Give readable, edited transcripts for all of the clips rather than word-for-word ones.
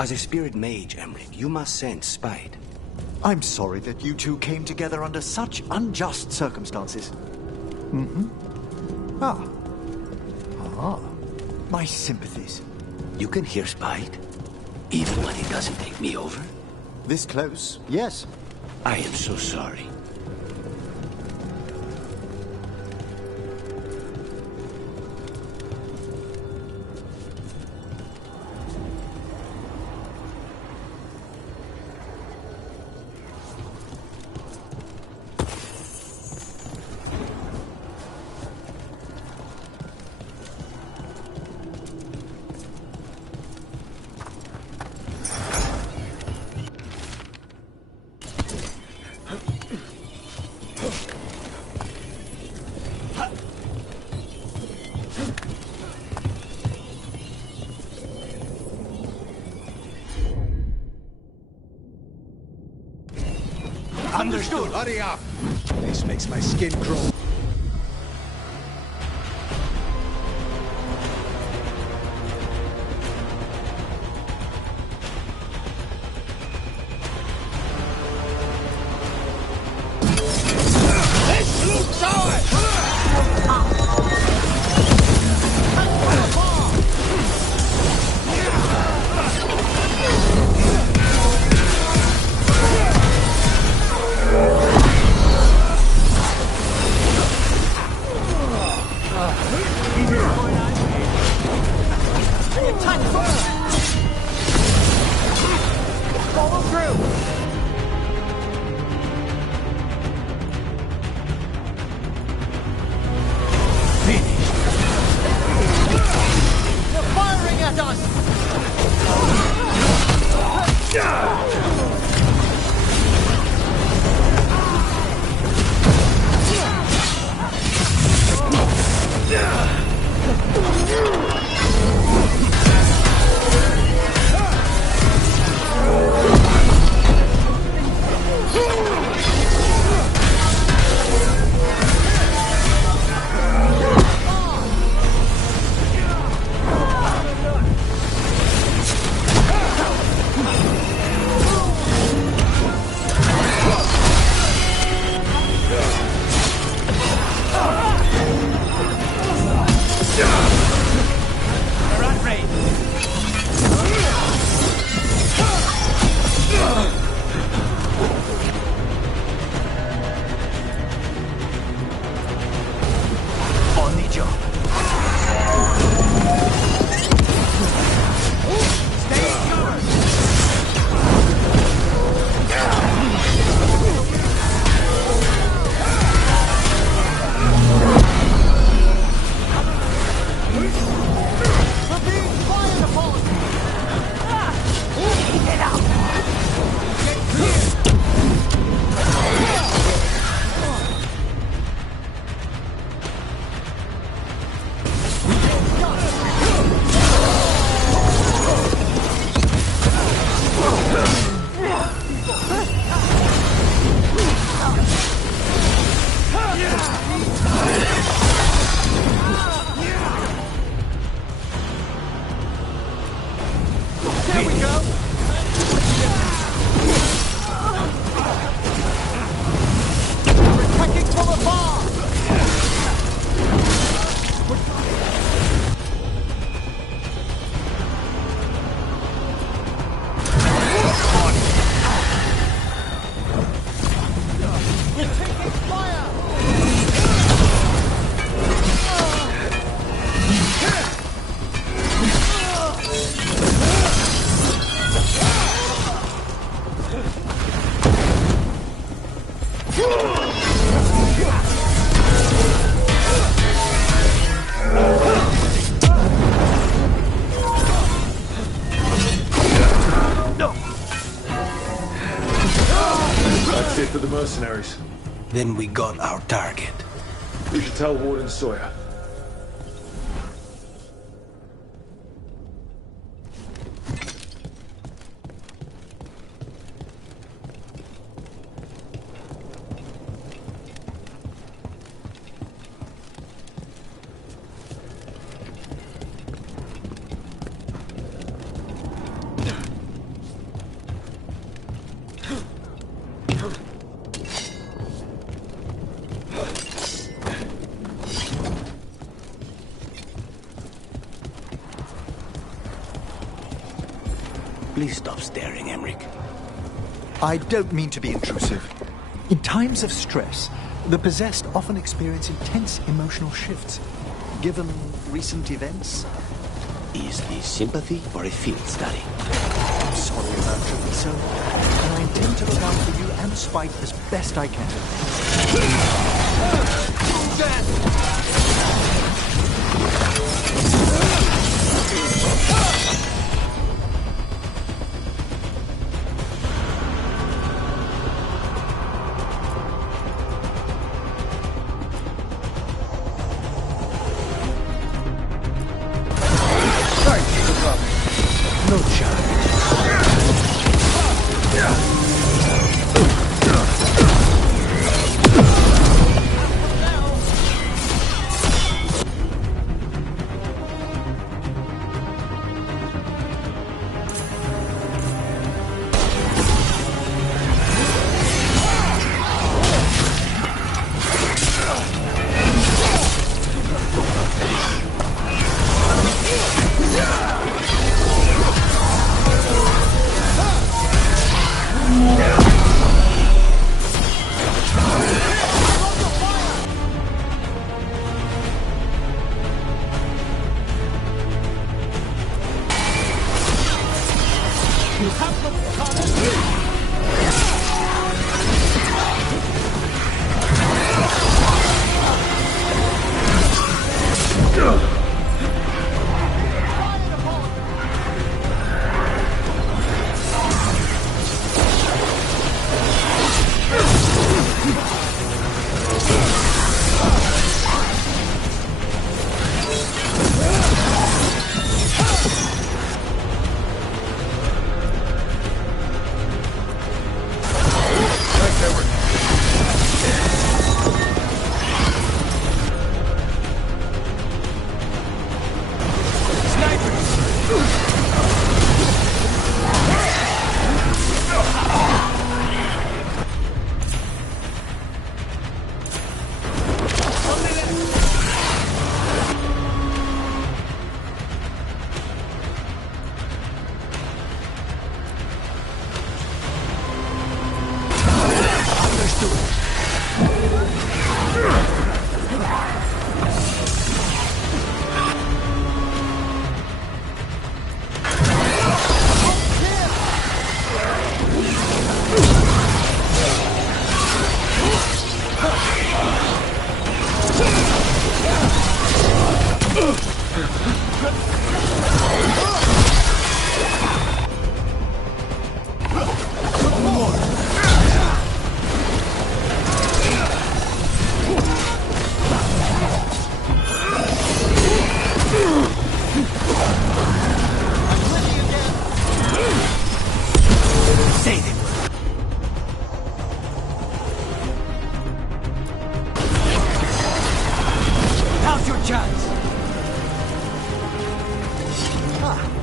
As a spirit mage, Emmerich, you must sense spite. I'm sorry that you two came together under such unjust circumstances. Ah. My sympathies. You can hear spite, even when it doesn't take me over. This close, yes. I am so sorry. Understood. Hurry up. This makes my skin crawl. This looks hard. For the mercenaries. Then we got our target. We should tell Warden Sawyer. Please stop staring, Emmerich. I don't mean to be intrusive. In times of stress, the possessed often experience intense emotional shifts. Given recent events, Is this sympathy or a field study? I'm sorry about you, so, and I intend to look out for you and Spike as best I can. No chance.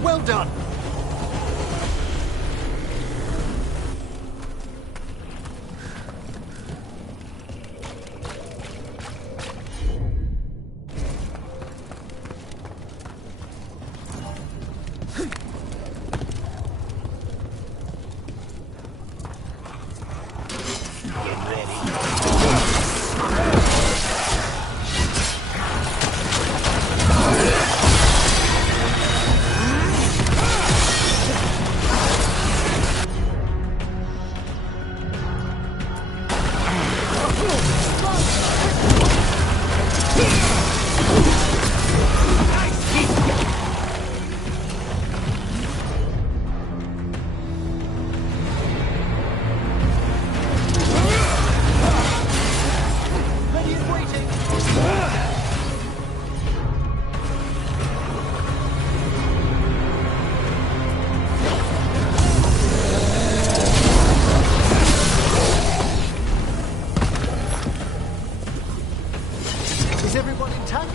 Well done. Is everyone intact?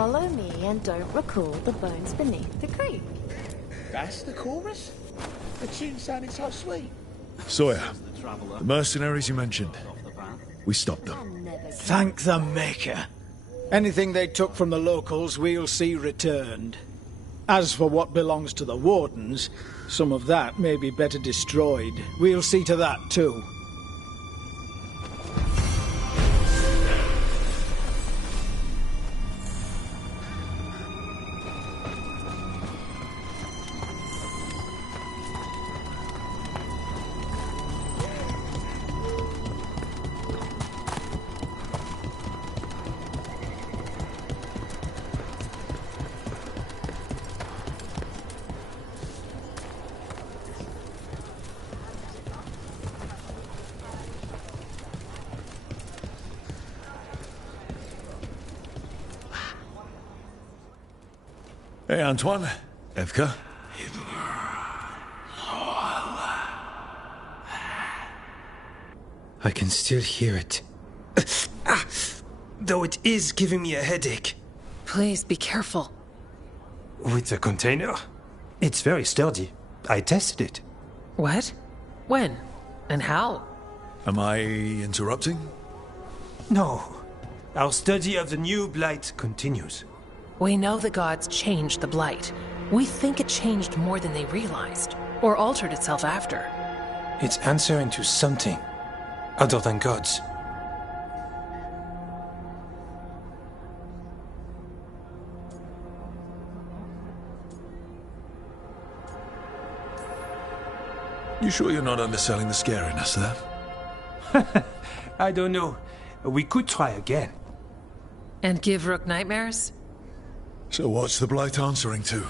Follow me and don't recall the bones beneath the creek. That's the chorus? The tune sounded so sweet. Sawyer, the mercenaries you mentioned. We stopped them. Thank the Maker. Anything they took from the locals, we'll see returned. As for what belongs to the Wardens, some of that may be better destroyed. We'll see to that, too. Hey, Antoine. Evka. I can still hear it. Though it is giving me a headache. Please be careful. With the container? It's very sturdy. I tested it. What? When? And how? Am I interrupting? No. Our study of the new blight continues. We know the gods changed the blight. We think it changed more than they realized, or altered itself after. It's answering to something other than gods. You sure you're not underselling the scariness there? I don't know. We could try again. And give Rook nightmares? So what's the blight answering to?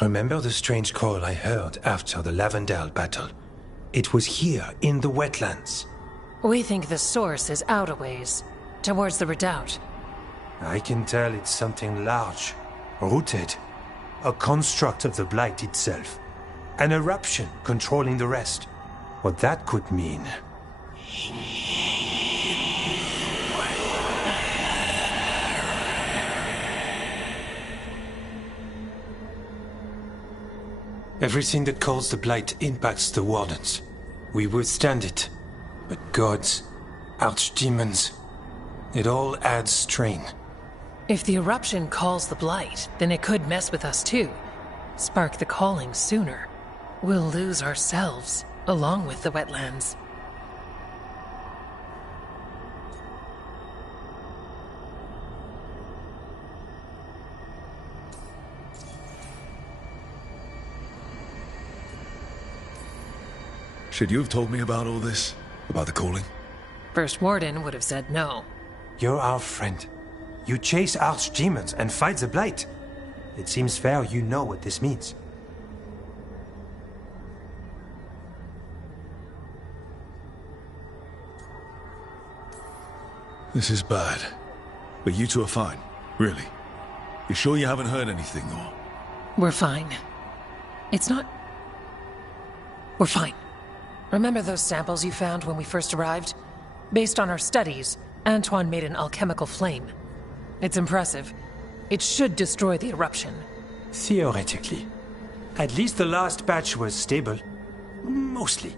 Remember the strange call I heard after the Lavendale battle? It was here, in the wetlands. We think the source is out a ways, towards the redoubt. I can tell it's something large, rooted. A construct of the blight itself. An eruption controlling the rest. What that could mean. Everything that calls the blight impacts the Wardens. We withstand it. But gods, archdemons, it all adds strain. If the eruption calls the blight, then it could mess with us too. Spark the calling sooner. We'll lose ourselves, along with the wetlands. Should you have told me about all this? About the calling? First Warden would have said no. You're our friend. You chase archdemons and fight the blight. It seems fair you know what this means. This is bad. But you two are fine. Really. You sure you haven't heard anything, or? We're fine. It's not... We're fine. Remember those samples you found when we first arrived? Based on our studies, Antoine made an alchemical flame. It's impressive. It should destroy the eruption. Theoretically. At least the last batch was stable. Mostly.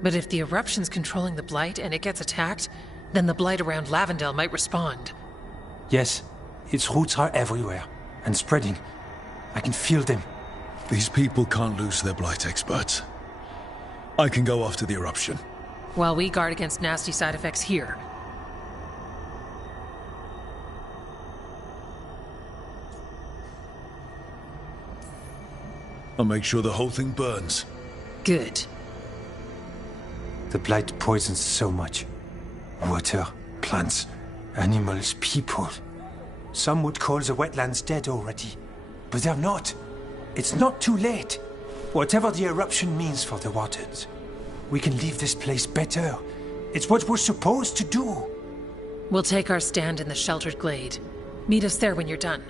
But if the eruption's controlling the blight and it gets attacked, then the blight around Lavendale might respond. Yes, its roots are everywhere, and spreading. I can feel them. These people can't lose their blight experts. I can go after the eruption. While we guard against nasty side effects here. I'll make sure the whole thing burns. Good. The blight poisons so much. Water, plants, animals, people. Some would call the wetlands dead already. But they're not. It's not too late. Whatever the eruption means for the Wardens, we can leave this place better. It's what we're supposed to do. We'll take our stand in the sheltered glade. Meet us there when you're done.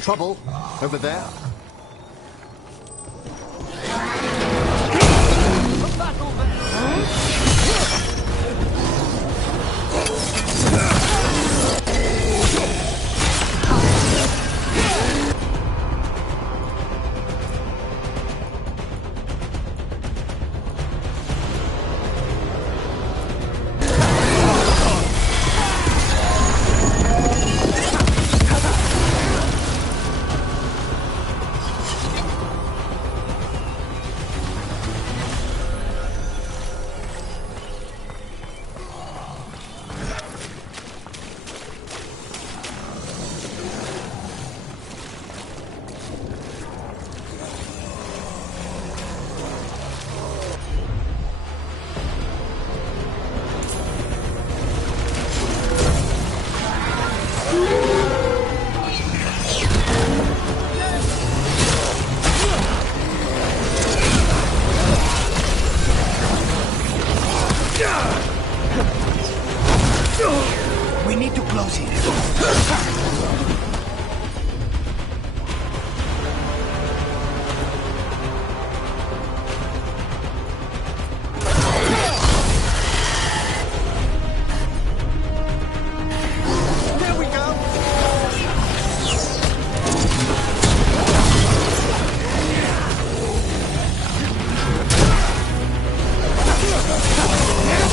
Trouble over there? We need to close it.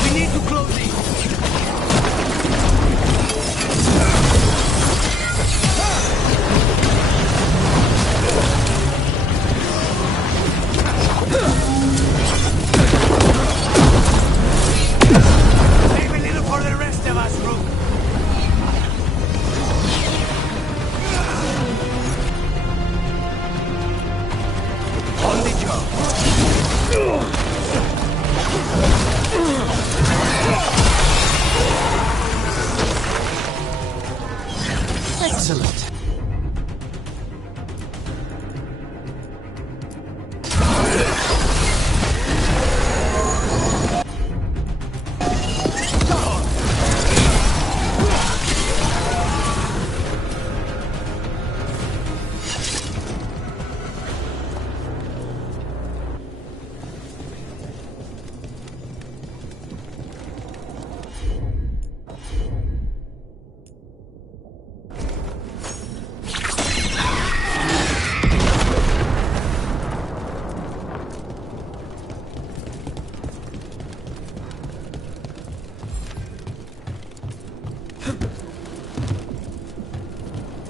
We need to close it. Leave a little for the rest of us, Rook. On the job. Excellent.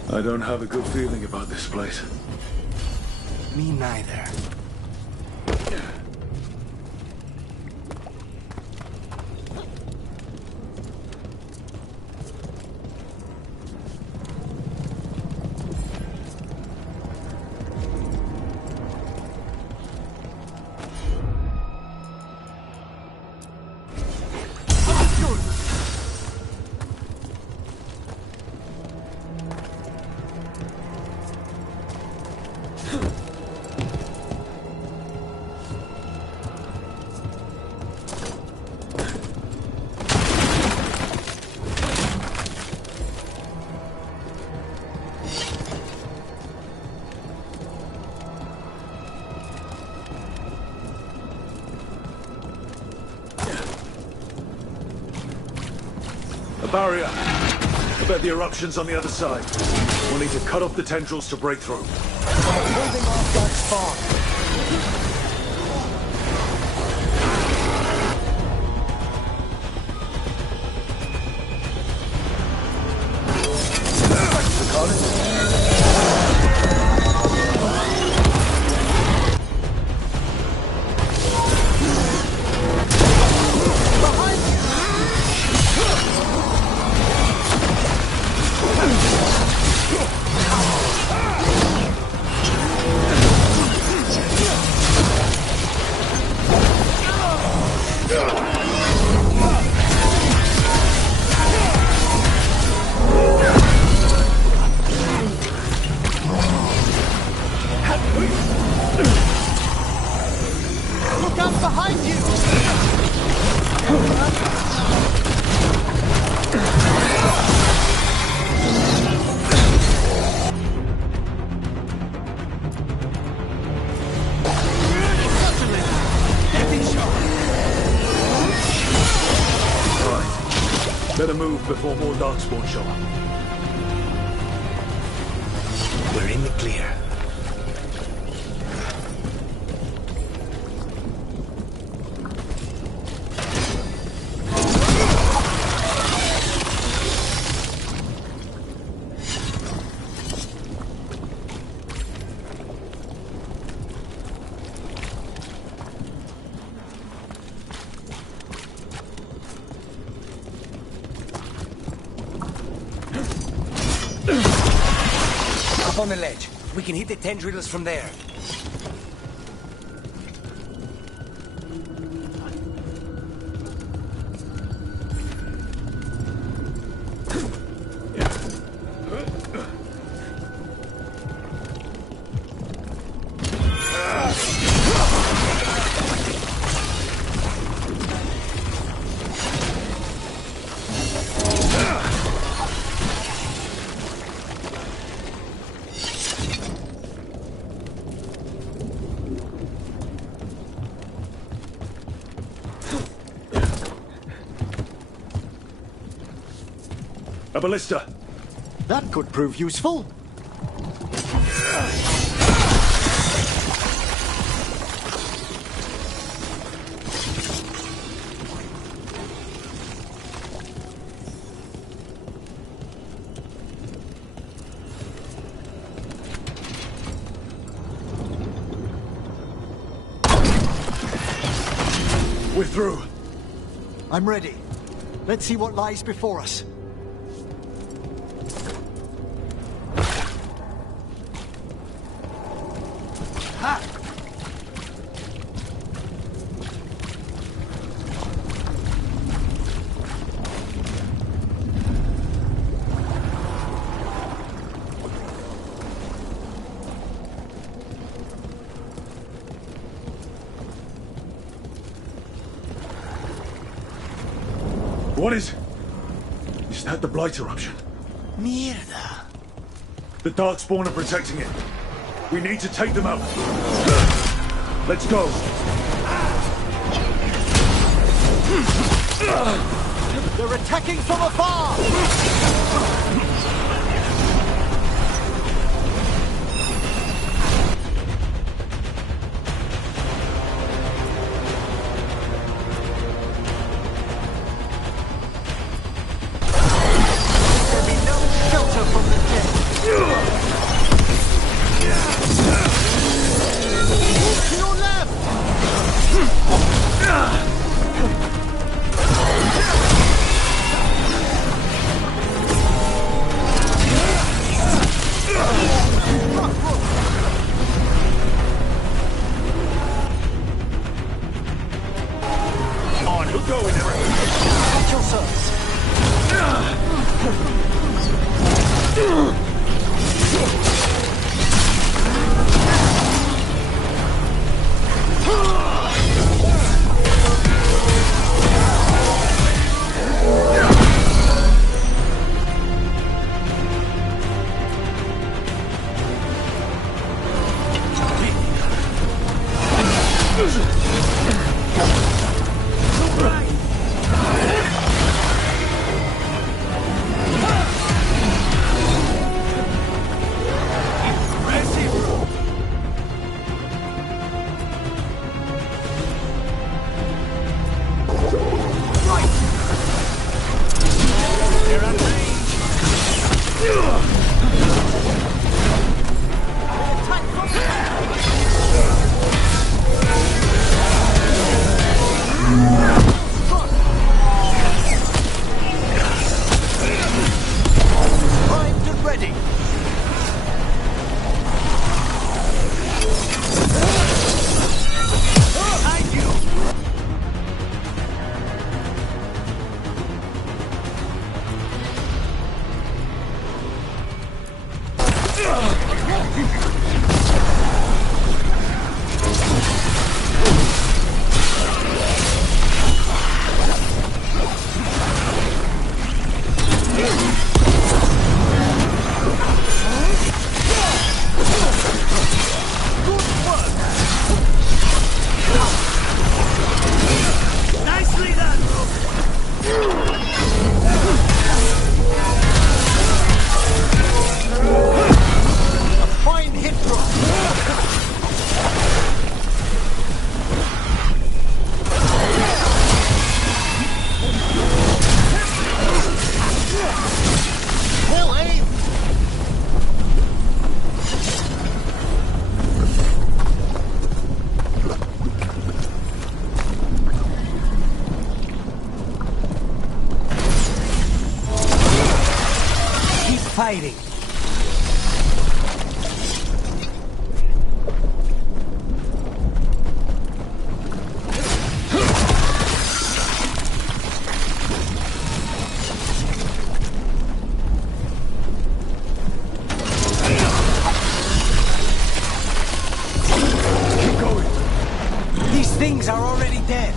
I don't have a good feeling about this place. Me neither. A barrier. I bet the eruption's on the other side. We'll need to cut off the tendrils to break through. Holding off that spark. Look out behind you! Better move before more Darkspawn show up. We're in the clear. Up on the ledge. We can hit the tendrils from there. A ballista! That could prove useful. We're through. I'm ready. Let's see what lies before us. What is... Is that the Blight eruption? Mierda. The Darkspawn are protecting it. We need to take them out. Let's go. They're attacking from afar! hiding? Keep going. These things are already dead.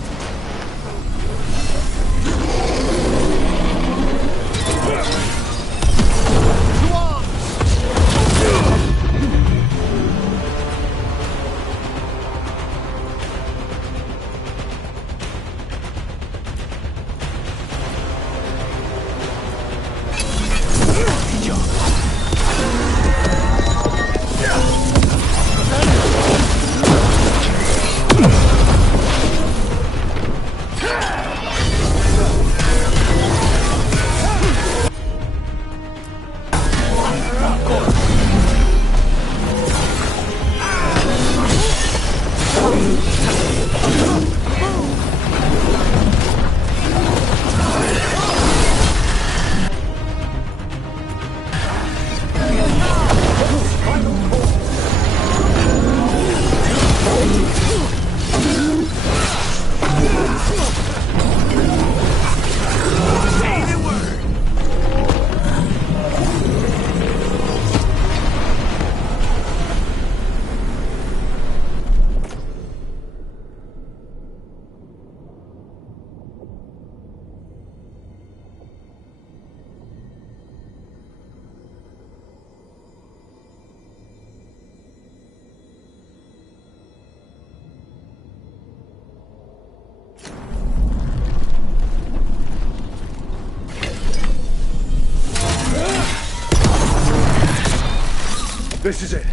This is it.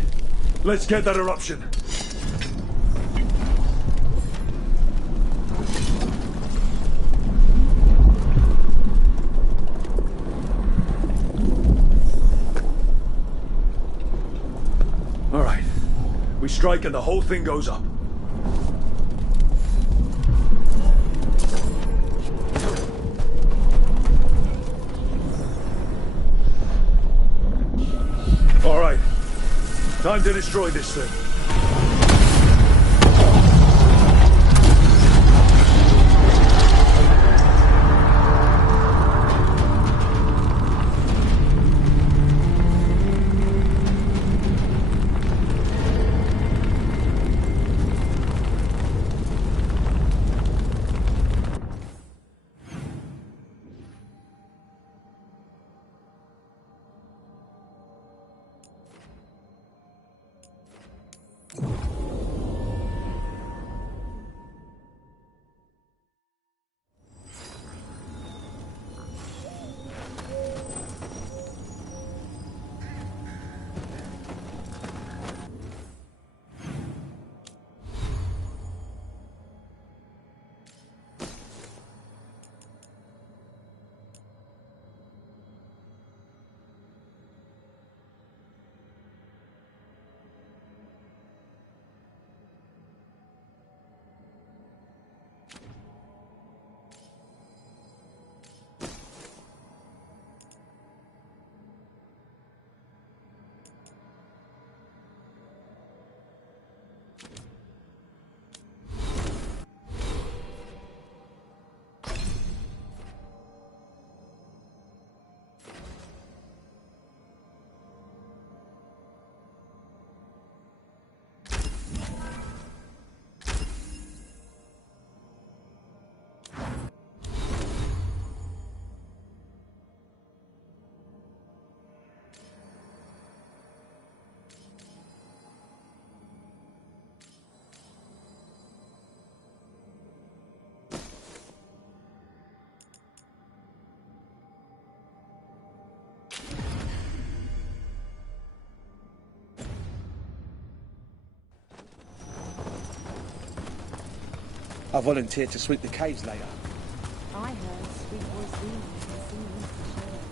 Let's get that eruption. All right. We strike and the whole thing goes up. All right. Time to destroy this thing. I volunteered to sweep the caves later. I heard sweet voice demons and singing into the shadows.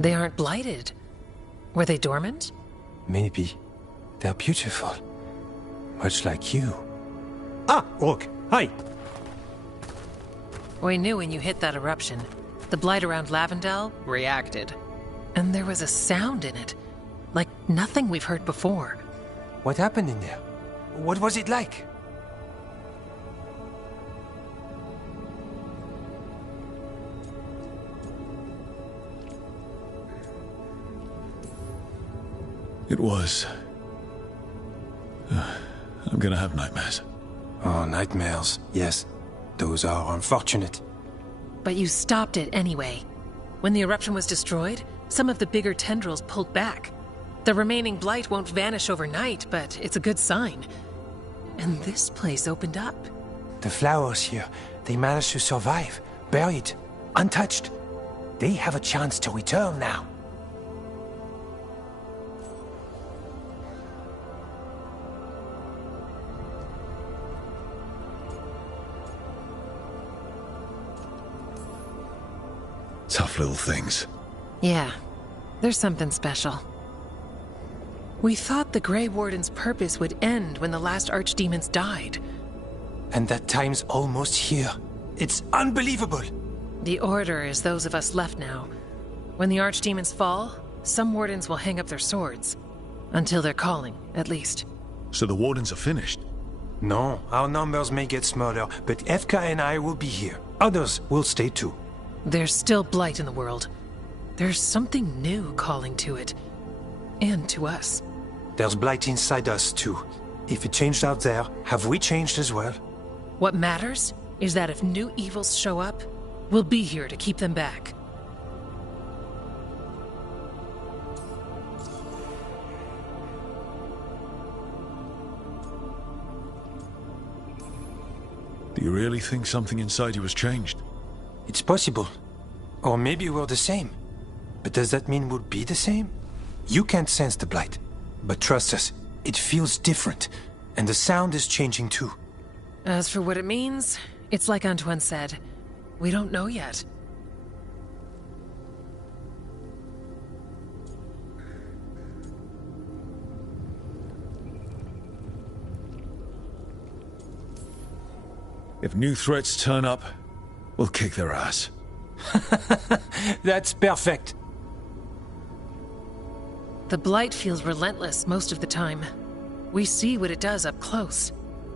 They aren't blighted. Were they dormant? Maybe. They're beautiful. Much like you. Ah, Rook, hi. We knew when you hit that eruption. The blight around Lavendel reacted. And there was a sound in it. Like nothing we've heard before. What happened in there? What was it like? It was... I'm gonna have nightmares. Oh, nightmares. Yes. Those are unfortunate. But you stopped it anyway. When the eruption was destroyed, some of the bigger tendrils pulled back. The remaining blight won't vanish overnight, but it's a good sign. And this place opened up. The flowers here, they managed to survive. Buried. Untouched. They have a chance to return now. Tough little things. Yeah, there's something special. We thought the Grey Warden's purpose would end when the last archdemons died. And that time's almost here. It's unbelievable! The Order is those of us left now. When the archdemons fall, some wardens will hang up their swords. Until they're calling, at least. So the Wardens are finished? No, our numbers may get smaller, but Efka and I will be here. Others will stay too. There's still blight in the world. There's something new calling to it. And to us. There's blight inside us too. If it changed out there, have we changed as well? What matters is that if new evils show up, we'll be here to keep them back. Do you really think something inside you has changed? It's possible. Or maybe we're the same. But does that mean we'll be the same? You can't sense the blight. But trust us, it feels different. And the sound is changing too. As for what it means, it's like Antoine said. We don't know yet. If new threats turn up, we'll kick their ass. That's perfect. The blight feels relentless most of the time. We see what it does up close.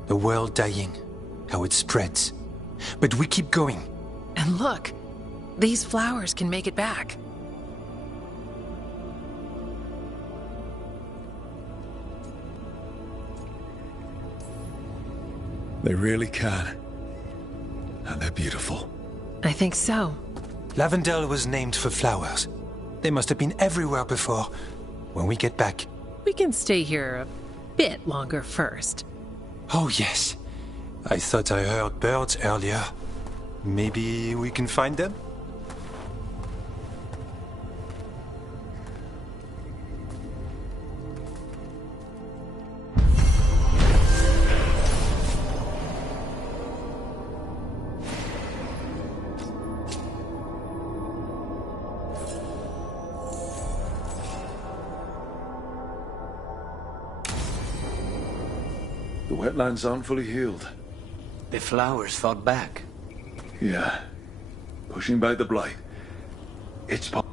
The world dying. How it spreads. But we keep going. And look, these flowers can make it back. They really can. And they're beautiful. I think so. Lavendel was named for flowers. They must have been everywhere before. When we get back... We can stay here a bit longer first. Oh, yes. I thought I heard birds earlier. Maybe we can find them? The wetlands aren't fully healed. The flowers fought back. Yeah. Pushing back the blight. It's possible.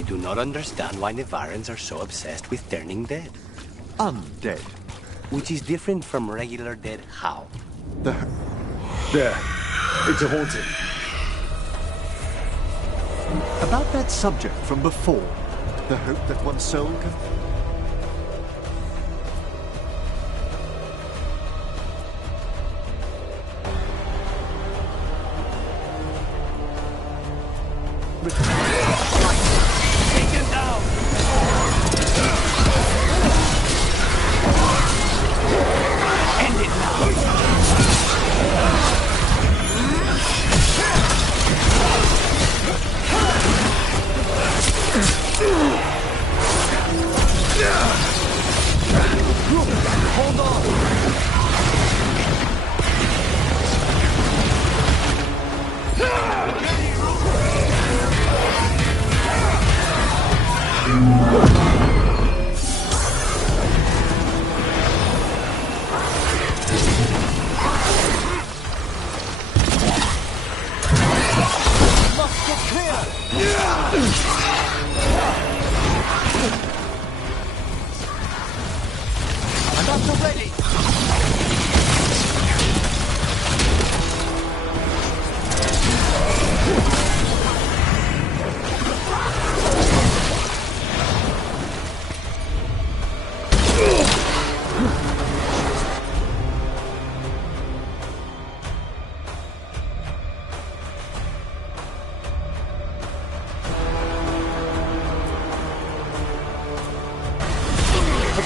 I do not understand why Nevarans are so obsessed with turning dead. Undead. Which is different from regular dead how? The... There. It's a haunting. About that subject from before, the hope that one's soul can...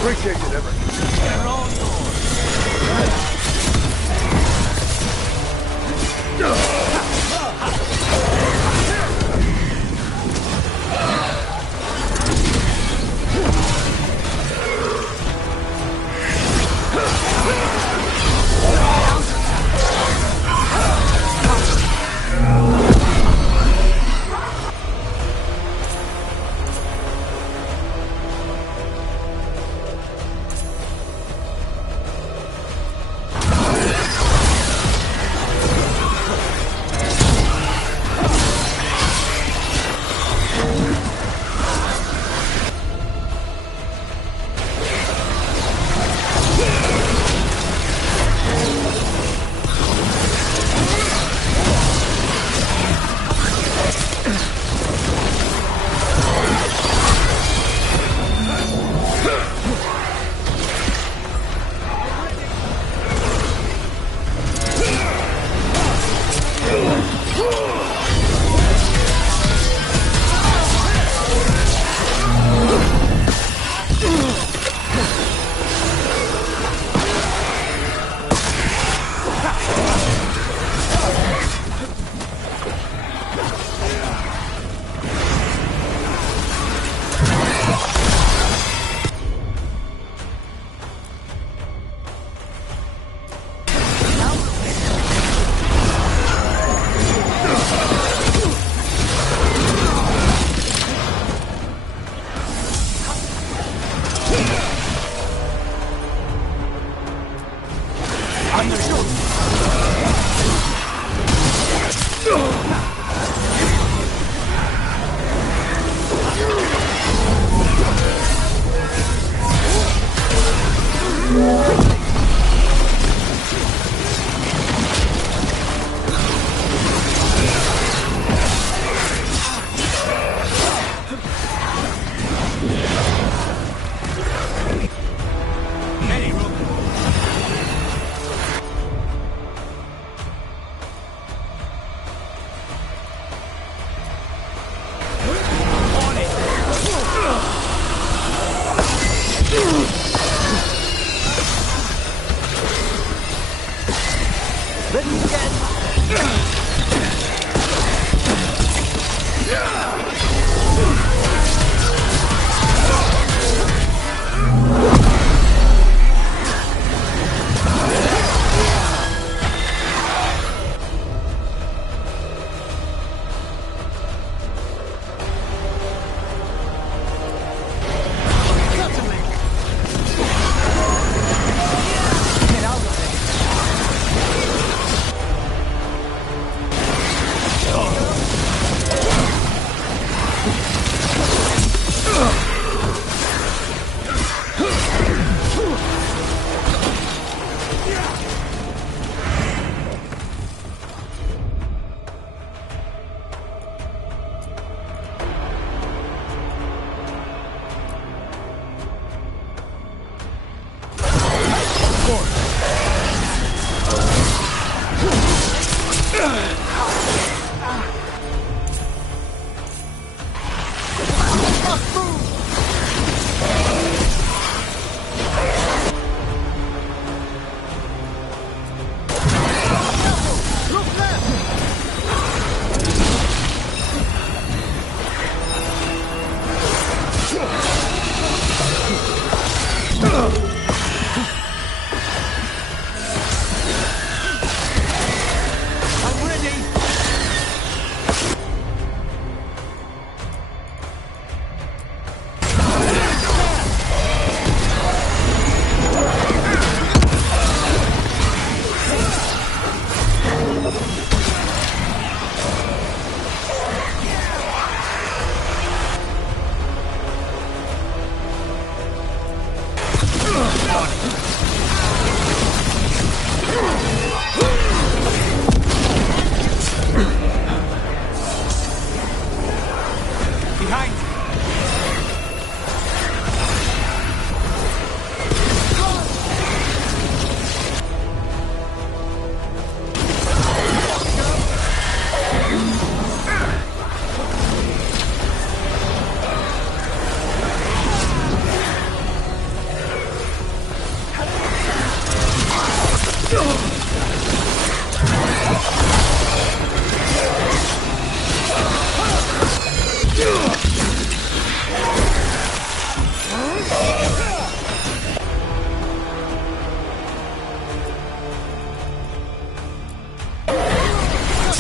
Appreciate it, Everett. They're all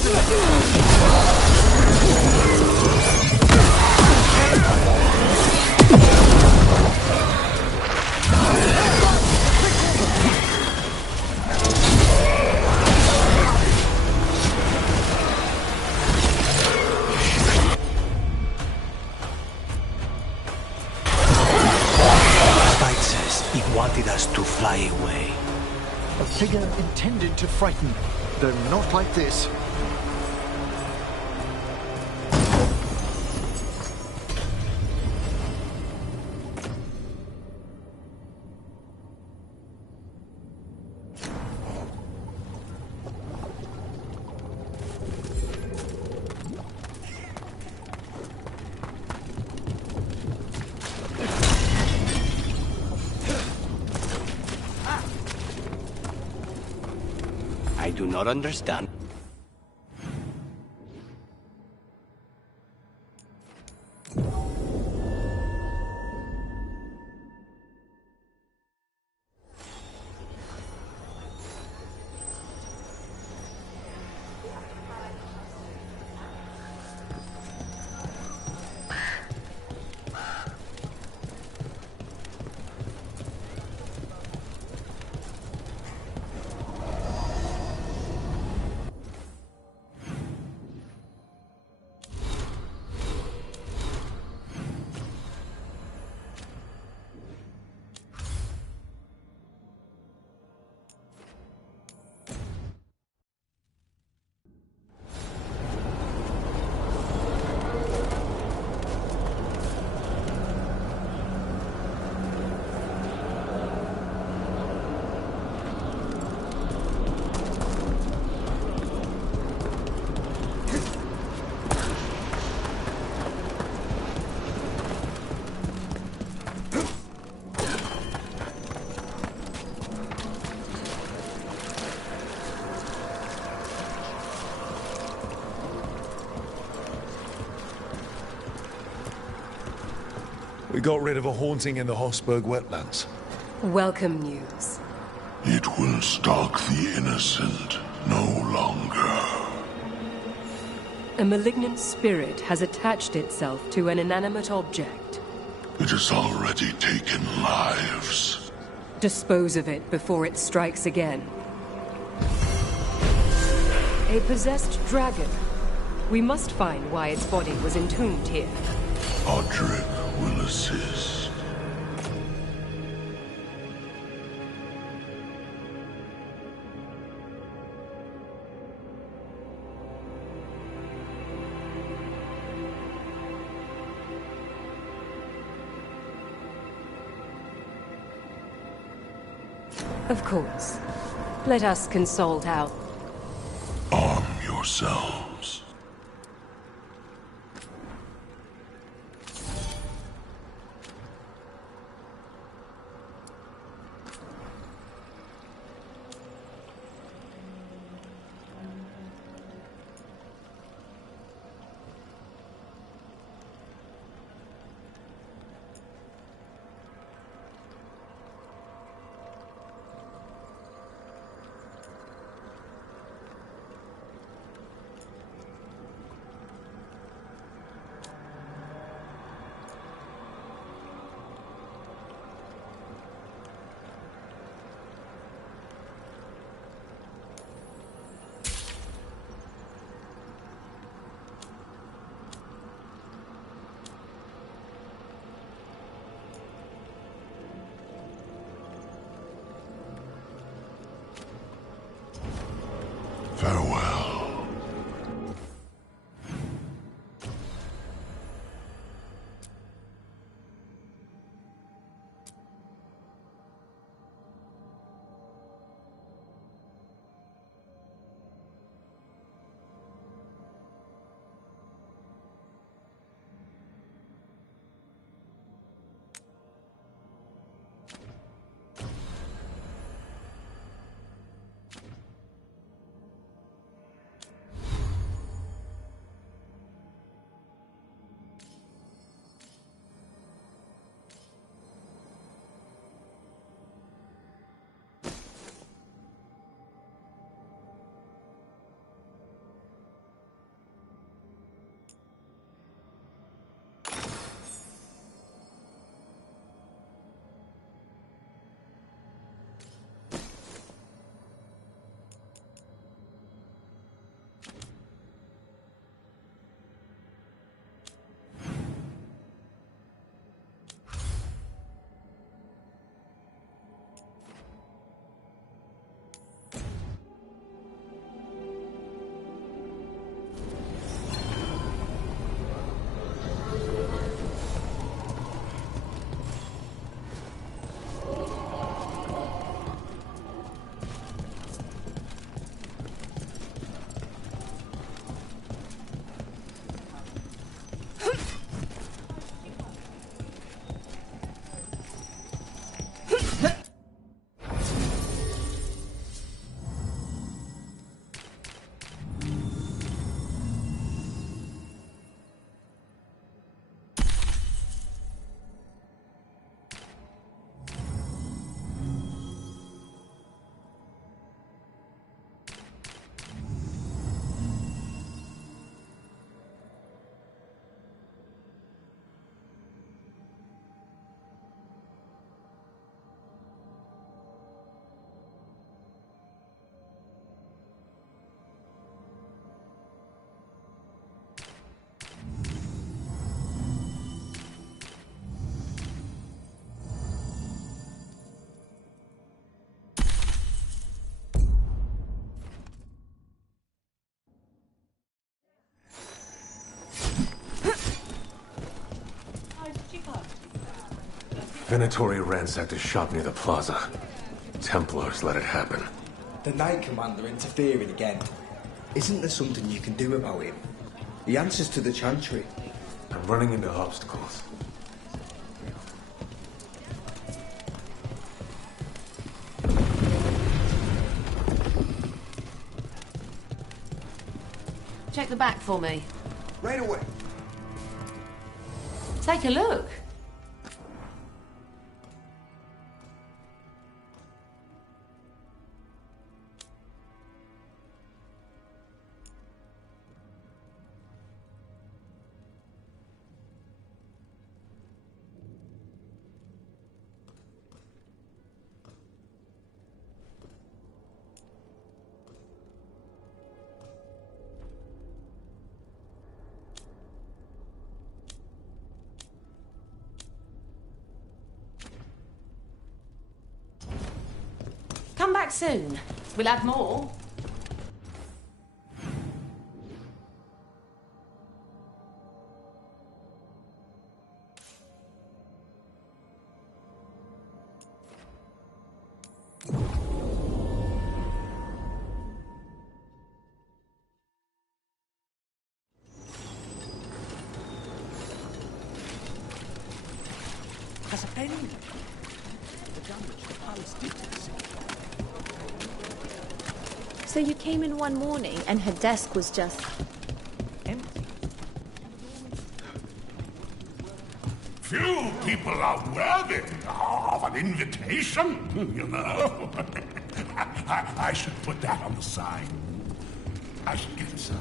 Spike says he wanted us to fly away. A figure intended to frighten, though not like this. I do not understand. We got rid of a haunting in the Hossberg wetlands. Welcome news. It will stalk the innocent no longer. A malignant spirit has attached itself to an inanimate object. It has already taken lives. Dispose of it before it strikes again. A possessed dragon. We must find why its body was entombed here. Audric will assist. Of course. Let us consult our... Arm yourselves. Farewell. Venatori ransacked a shop near the plaza. Templars let it happen. The Knight Commander interfering again. Isn't there something you can do about him? He answers to the Chantry. I'm running into obstacles. Check the back for me. Right away. Take a look. Come back soon. We'll have more. Has a penny. The damage the palace did to the city. So you came in one morning and her desk was just... Empty. Few people are worthy of an invitation, you know. I should put that on the sign. I should get a sign.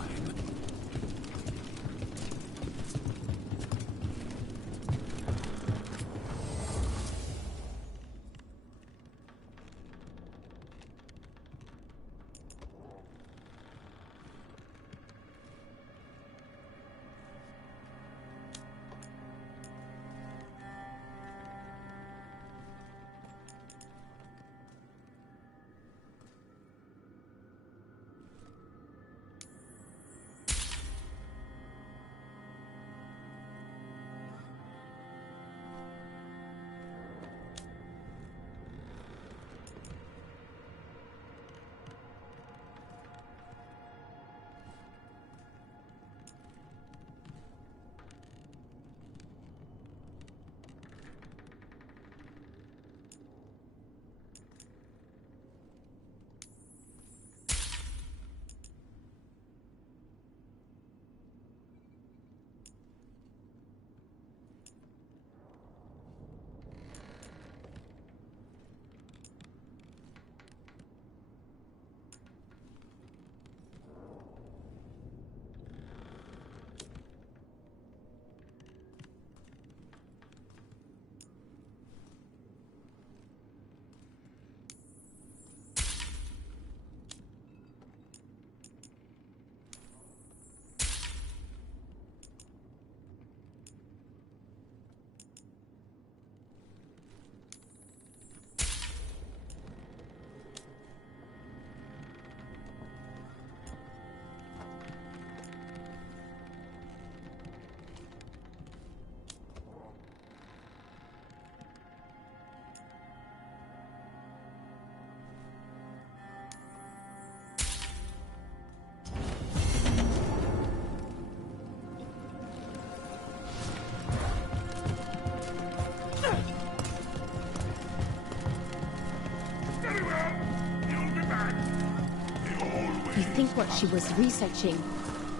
You think what she was researching?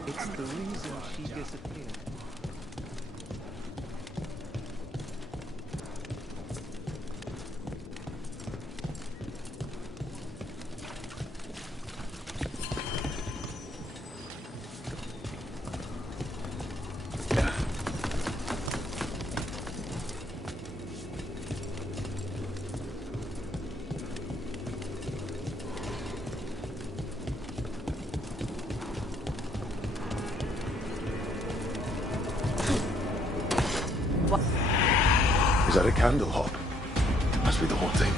It's the reason she disappeared. Is that a candle hop? Must be the whole thing.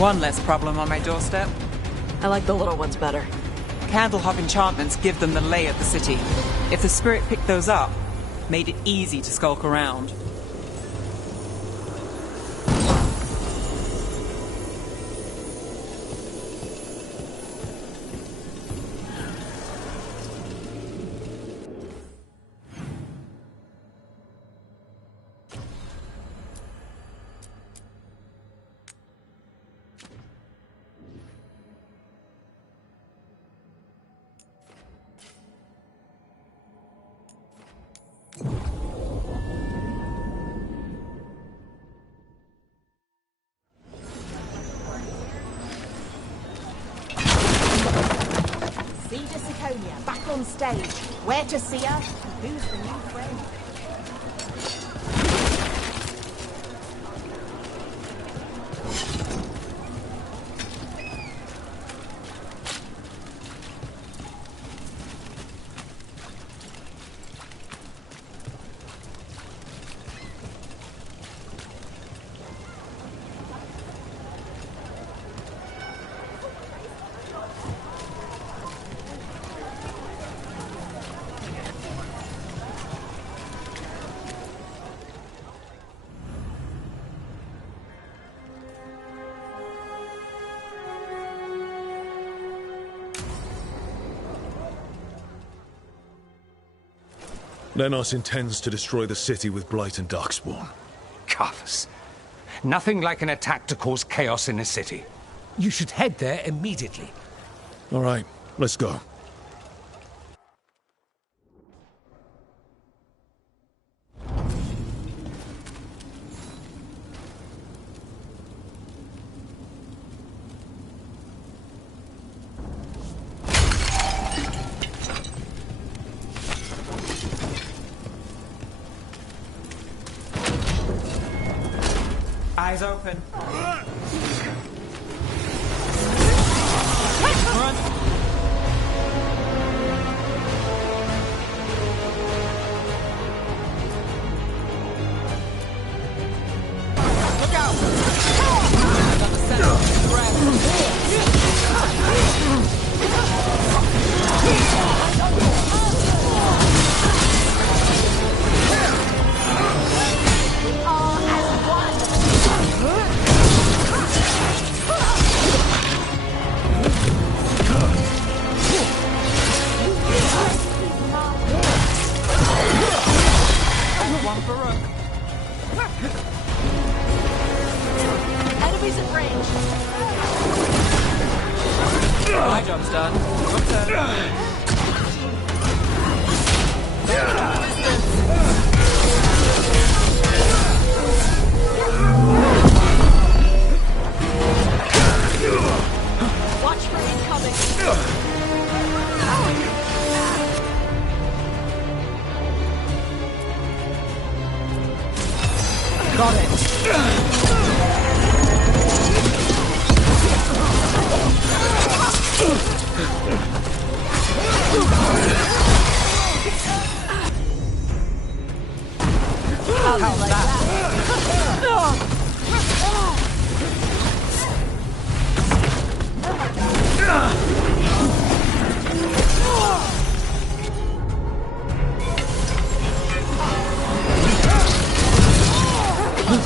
One less problem on my doorstep. I like the little ones better. Candlehop enchantments give them the lay of the city. If the spirit picked those up, made it easy to skulk around. Back on stage. Where to see her? Who's the new friend? Lenos intends to destroy the city with Blight and Darkspawn. Carthus. Nothing like an attack to cause chaos in the city. You should head there immediately. All right, let's go. Eyes open. Run. Look out! One for Rook. Enemies at range. My job's done. Your turn. Watch for incoming. Got it. How's that?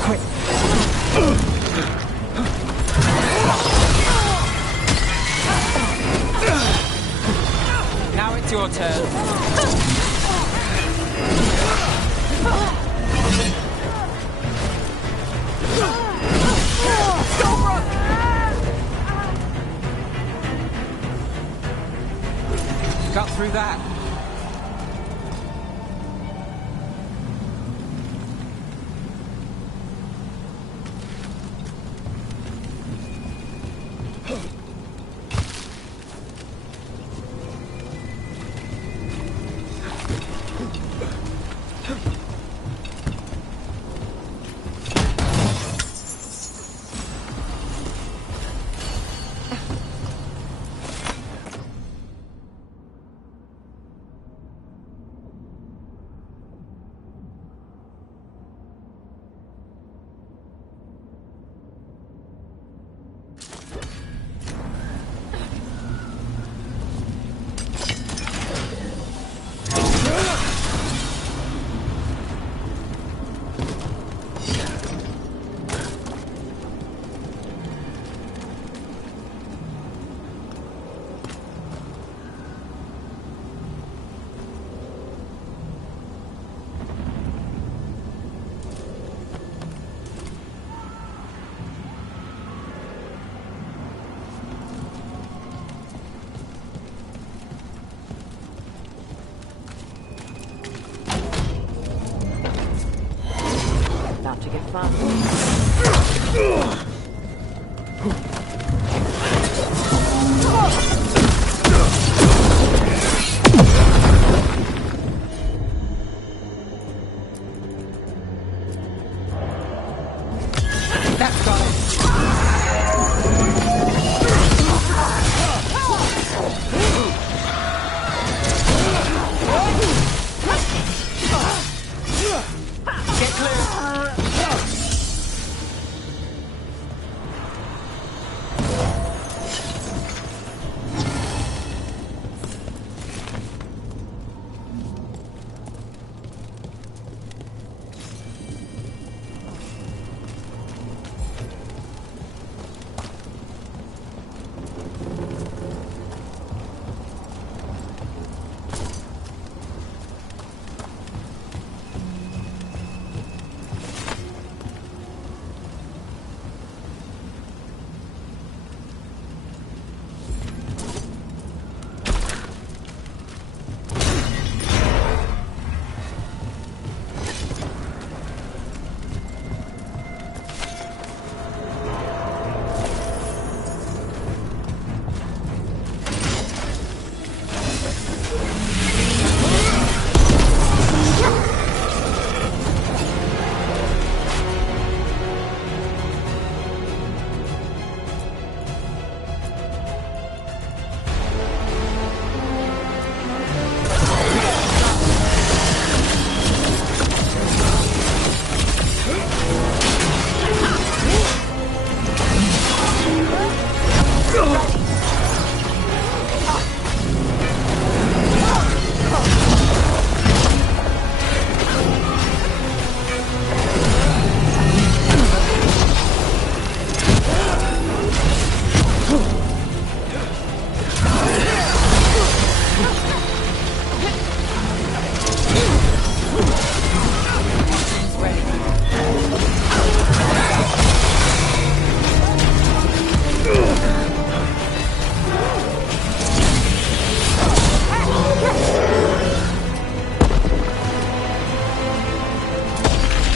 Quick. to get fun. That's got it. Get clear.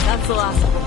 That's the last of them.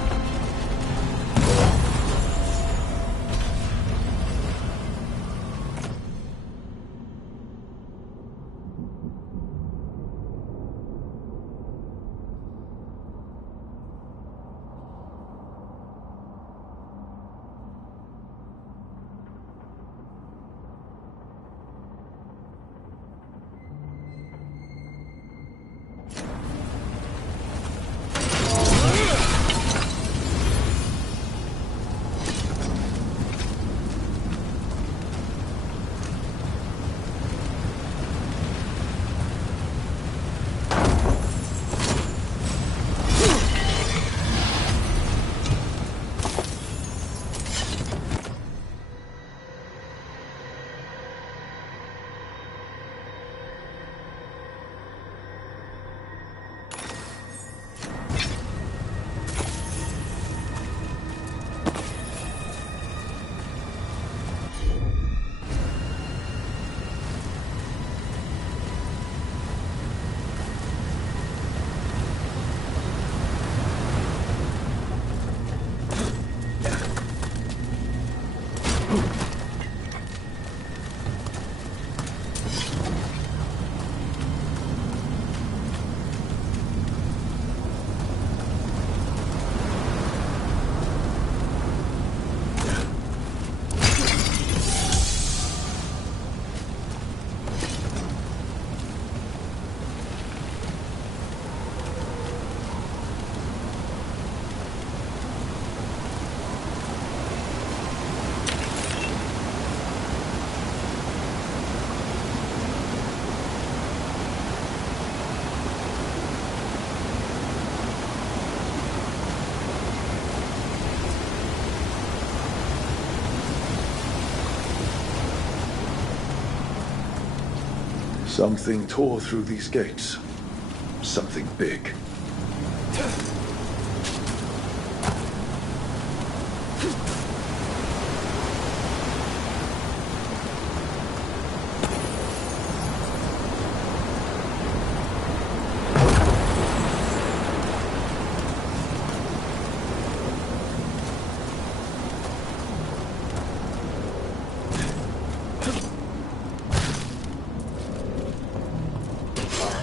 Something tore through these gates. Something big.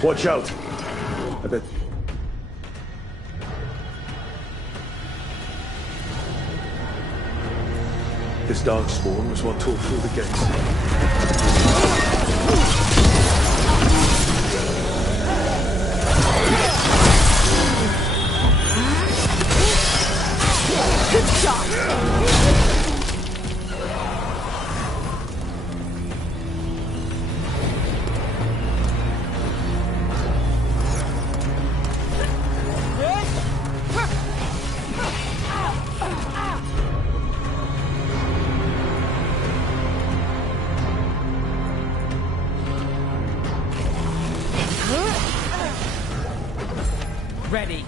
Watch out. I bet... This darkspawn was what tore through the gates. Good shot! Ready.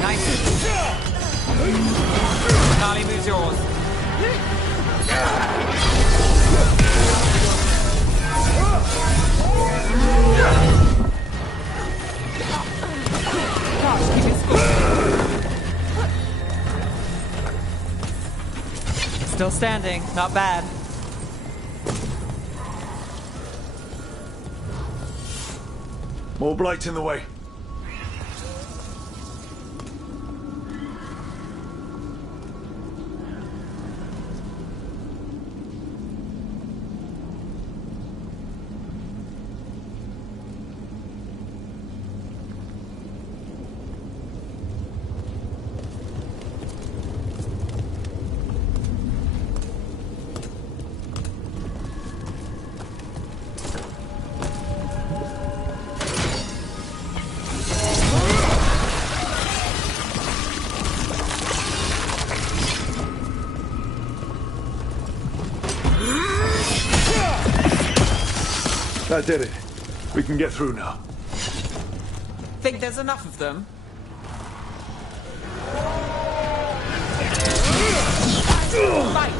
Nice. Carly moves yours. Gosh, keep it score. Still standing, not bad. More blights in the way. That did it. We can get through now. Think there's enough of them? Fight!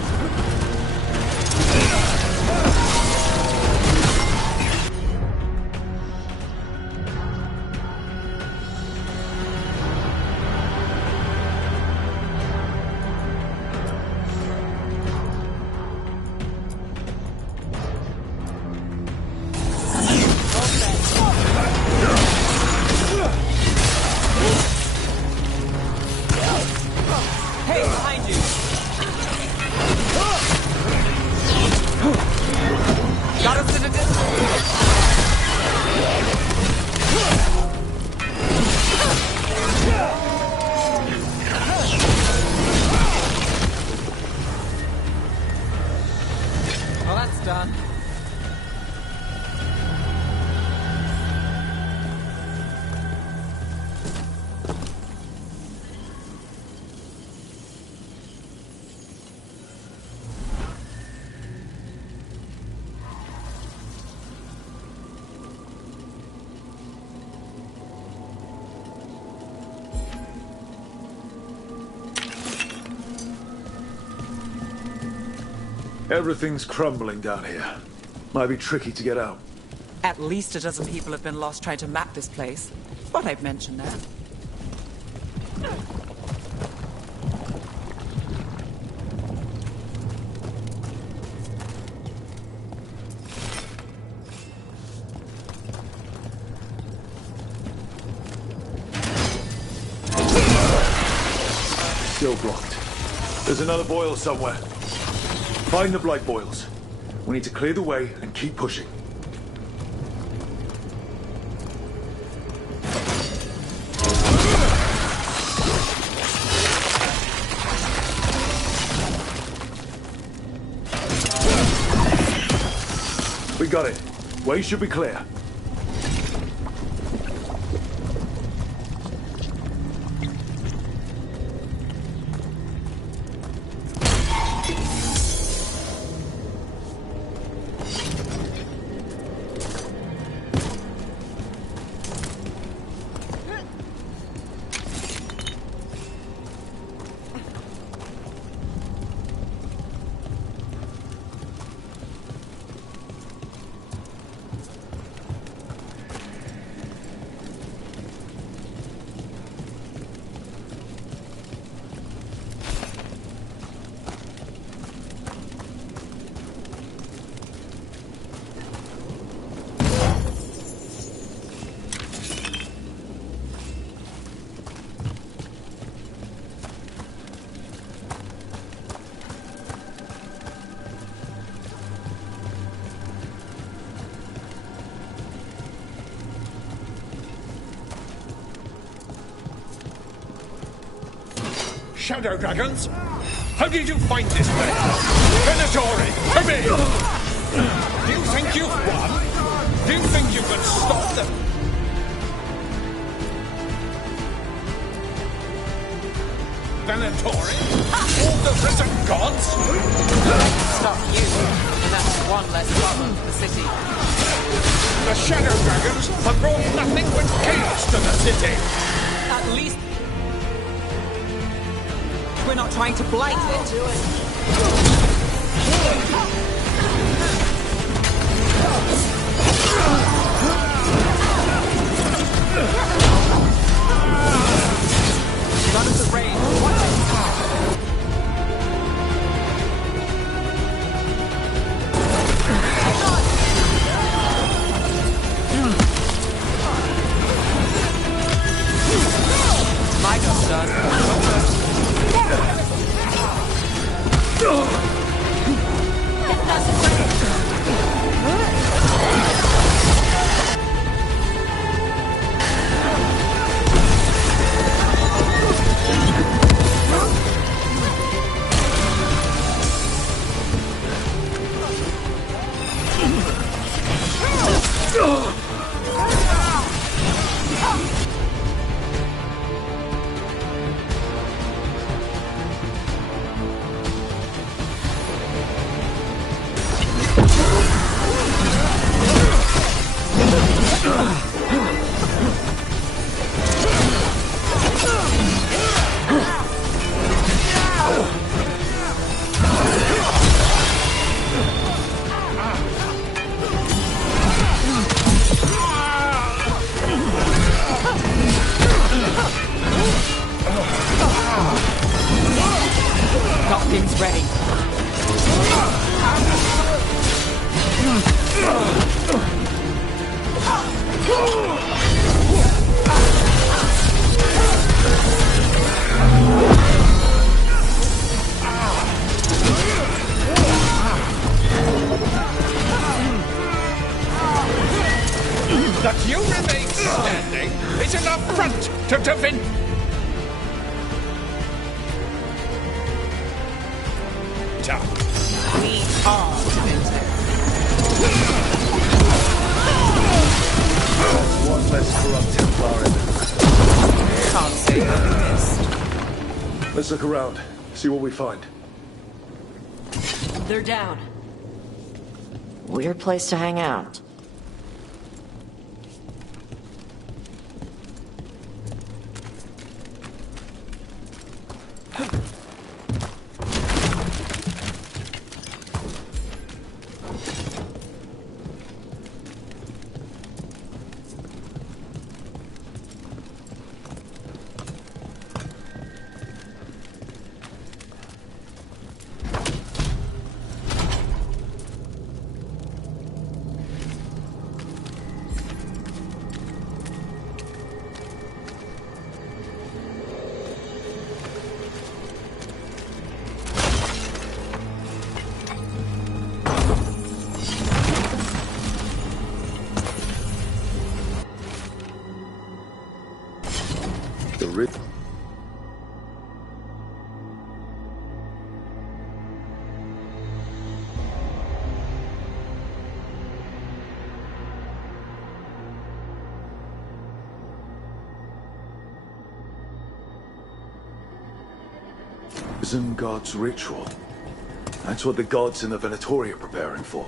Hey, behind you! Got us in a distance! Well, that's done. Everything's crumbling down here. Might be tricky to get out. At least a dozen people have been lost trying to map this place. But I've mentioned that. Still blocked. There's another boil somewhere. Find the blight boils. We need to clear the way and keep pushing. We got it. Way should be clear. Shadow dragons? How did you find this place? Venatori, come in! Do you think you've won? Do you think you can stop them? Venatori? All the risen gods? Stop you, and that's one less problem for the city. The Shadow Dragons have brought nothing but chaos to the city! At least we're not trying to blight it. Run into range. Watch it. My job's done. Got things ready. That you remain standing is an affront to Divin... We are Divinity. One less corrupt Templar in Can't say they'll be missed. Let's look around, see what we find. They're down. Weird place to hang out. Risen God's ritual. That's what the gods in the Venatori are preparing for.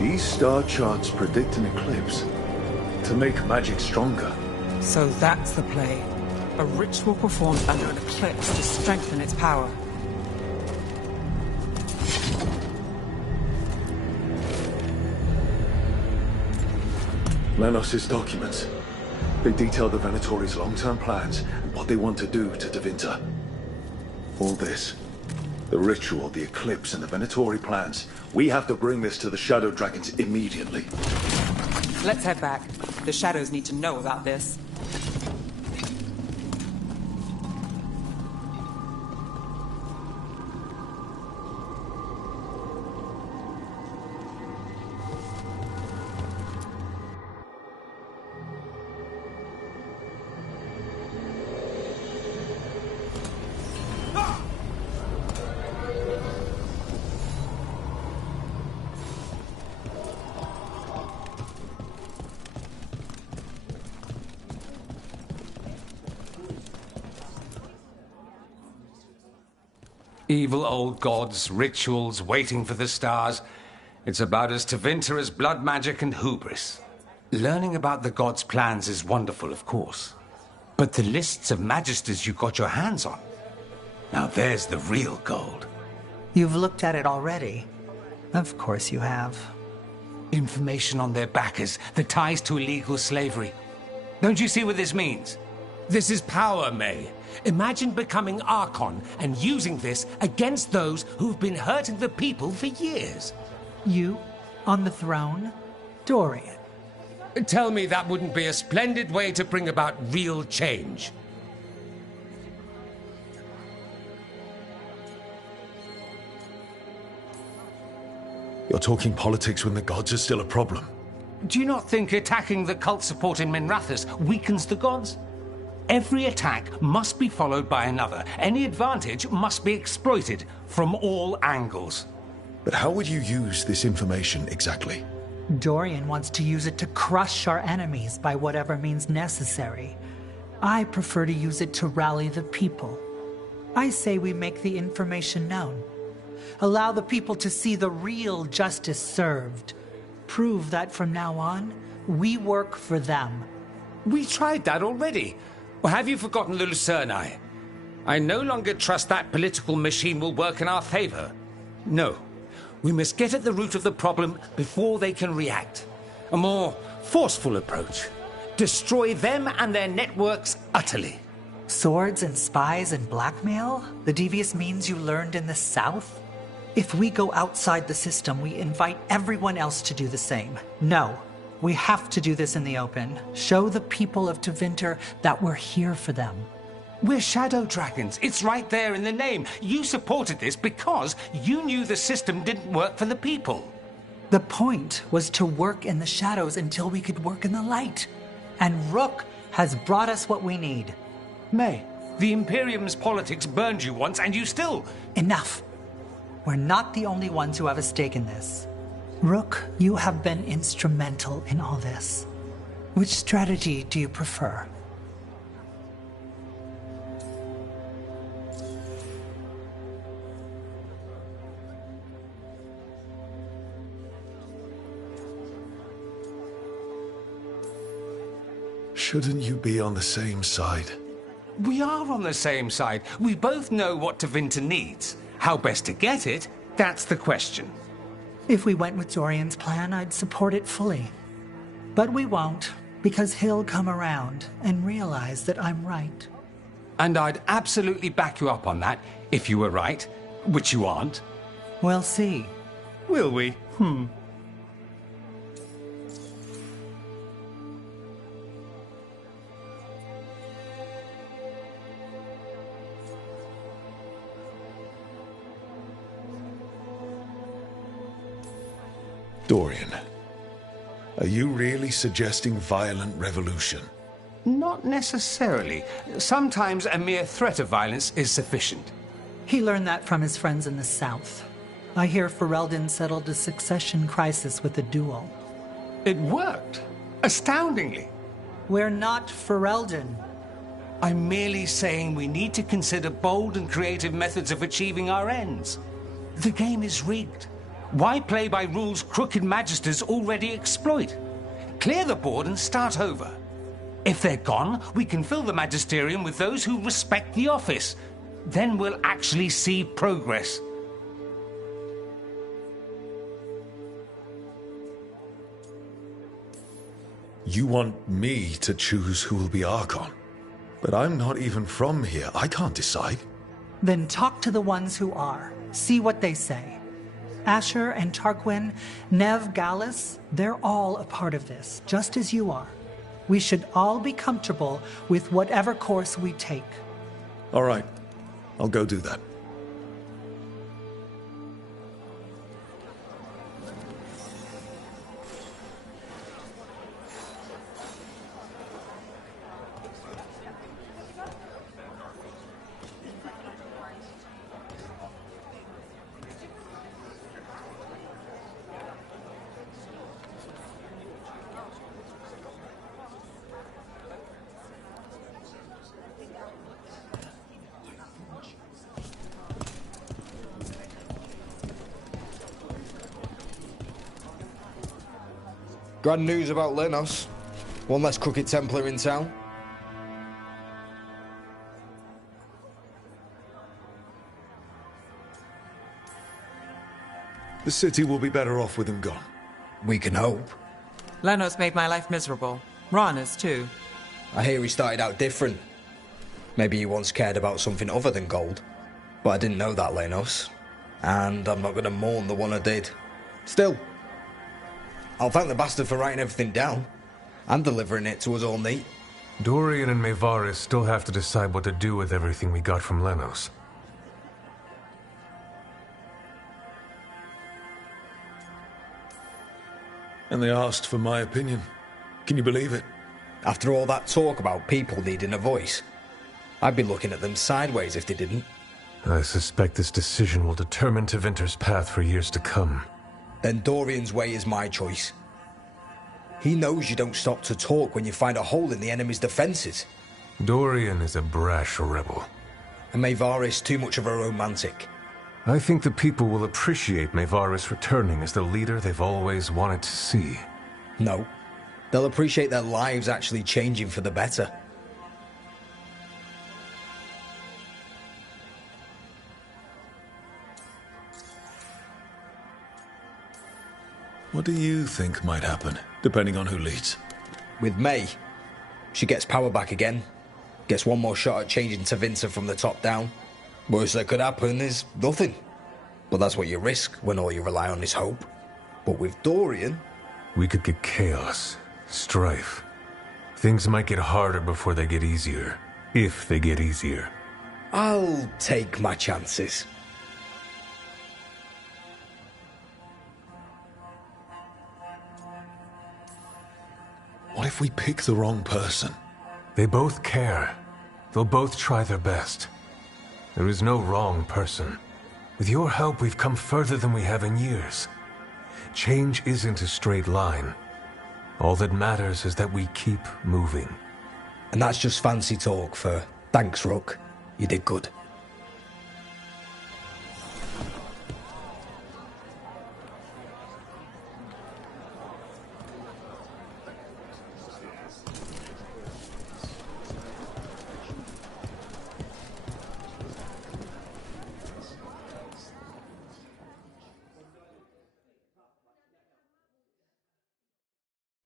These star charts predict an eclipse to make magic stronger. So that's the play. A ritual performed under an eclipse to strengthen its power. Lenos's documents. They detail the Venatori's long-term plans and what they want to do to Da Vinta. All this, the ritual, the eclipse, and the Venatori plans. We have to bring this to the Shadow Dragons immediately. Let's head back. The Shadows need to know about this. Evil old gods, rituals, waiting for the stars. It's about as Tevinter as blood magic and hubris. Learning about the gods' plans is wonderful, of course. But the lists of magisters you got your hands on, now there's the real gold. You've looked at it already. Of course you have. Information on their backers, the ties to illegal slavery. Don't you see what this means? This is power, May. Imagine becoming Archon and using this against those who've been hurting the people for years. You? On the throne? Dorian. Tell me that wouldn't be a splendid way to bring about real change. You're talking politics when the gods are still a problem. Do you not think attacking the cult support in Minrathous weakens the gods? Every attack must be followed by another. Any advantage must be exploited from all angles. But how would you use this information exactly? Dorian wants to use it to crush our enemies by whatever means necessary. I prefer to use it to rally the people. I say we make the information known. Allow the people to see the real justice served. Prove that from now on, we work for them. We tried that already. Or have you forgotten the Lucerni? I no longer trust that political machine will work in our favor. No. We must get at the root of the problem before they can react. A more forceful approach. Destroy them and their networks utterly. Swords and spies and blackmail? The devious means you learned in the South? If we go outside the system, we invite everyone else to do the same. No. We have to do this in the open. Show the people of Tevinter that we're here for them. We're Shadow Dragons. It's right there in the name. You supported this because you knew the system didn't work for the people. The point was to work in the shadows until we could work in the light. And Rook has brought us what we need. May, the Imperium's politics burned you once and you still... Enough. We're not the only ones who have a stake in this. Rook, you have been instrumental in all this. Which strategy do you prefer? Shouldn't you be on the same side? We are on the same side. We both know what Tevinter needs. How best to get it, that's the question. If we went with Dorian's plan, I'd support it fully. But we won't, because he'll come around and realize that I'm right. And I'd absolutely back you up on that, if you were right, which you aren't. We'll see. Will we? Dorian, are you really suggesting violent revolution? Not necessarily. Sometimes a mere threat of violence is sufficient. He learned that from his friends in the South. I hear Ferelden settled a succession crisis with a duel. It worked. Astoundingly. We're not Ferelden. I'm merely saying we need to consider bold and creative methods of achieving our ends. The game is rigged. Why play by rules crooked magisters already exploit? Clear the board and start over. If they're gone, we can fill the magisterium with those who respect the office. Then we'll actually see progress. You want me to choose who will be Archon? But I'm not even from here. I can't decide. Then talk to the ones who are. See what they say. Asher and Tarquin, Nev, Gallus, they're all a part of this, just as you are. We should all be comfortable with whatever course we take. All right. I'll go do that. Grand news about Lenos. One less crooked Templar in town. The city will be better off with him gone. We can hope. Lenos made my life miserable. Rana's too. I hear he started out different. Maybe he once cared about something other than gold. But I didn't know that, Lenos. And I'm not going to mourn the one I did. Still, I'll thank the bastard for writing everything down and delivering it to us all neat. Dorian and Maevaris still have to decide what to do with everything we got from Lenos. And they asked for my opinion. Can you believe it? After all that talk about people needing a voice, I'd be looking at them sideways if they didn't. I suspect this decision will determine Tevinter's path for years to come. Then Dorian's way is my choice. He knows you don't stop to talk when you find a hole in the enemy's defenses. Dorian is a brash rebel. And Maevaris too much of a romantic. I think the people will appreciate Maevaris returning as the leader they've always wanted to see. No. They'll appreciate their lives actually changing for the better. What do you think might happen, depending on who leads? With May, she gets power back again. Gets one more shot at changing Tevinter from the top down. Worst that could happen is nothing. But that's what you risk when all you rely on is hope. But with Dorian... We could get chaos, strife. Things might get harder before they get easier. If they get easier. I'll take my chances. What if we pick the wrong person? They both care. They'll both try their best. There is no wrong person. With your help, we've come further than we have in years. Change isn't a straight line. All that matters is that we keep moving. And that's just fancy talk for thanks, Rook. You did good.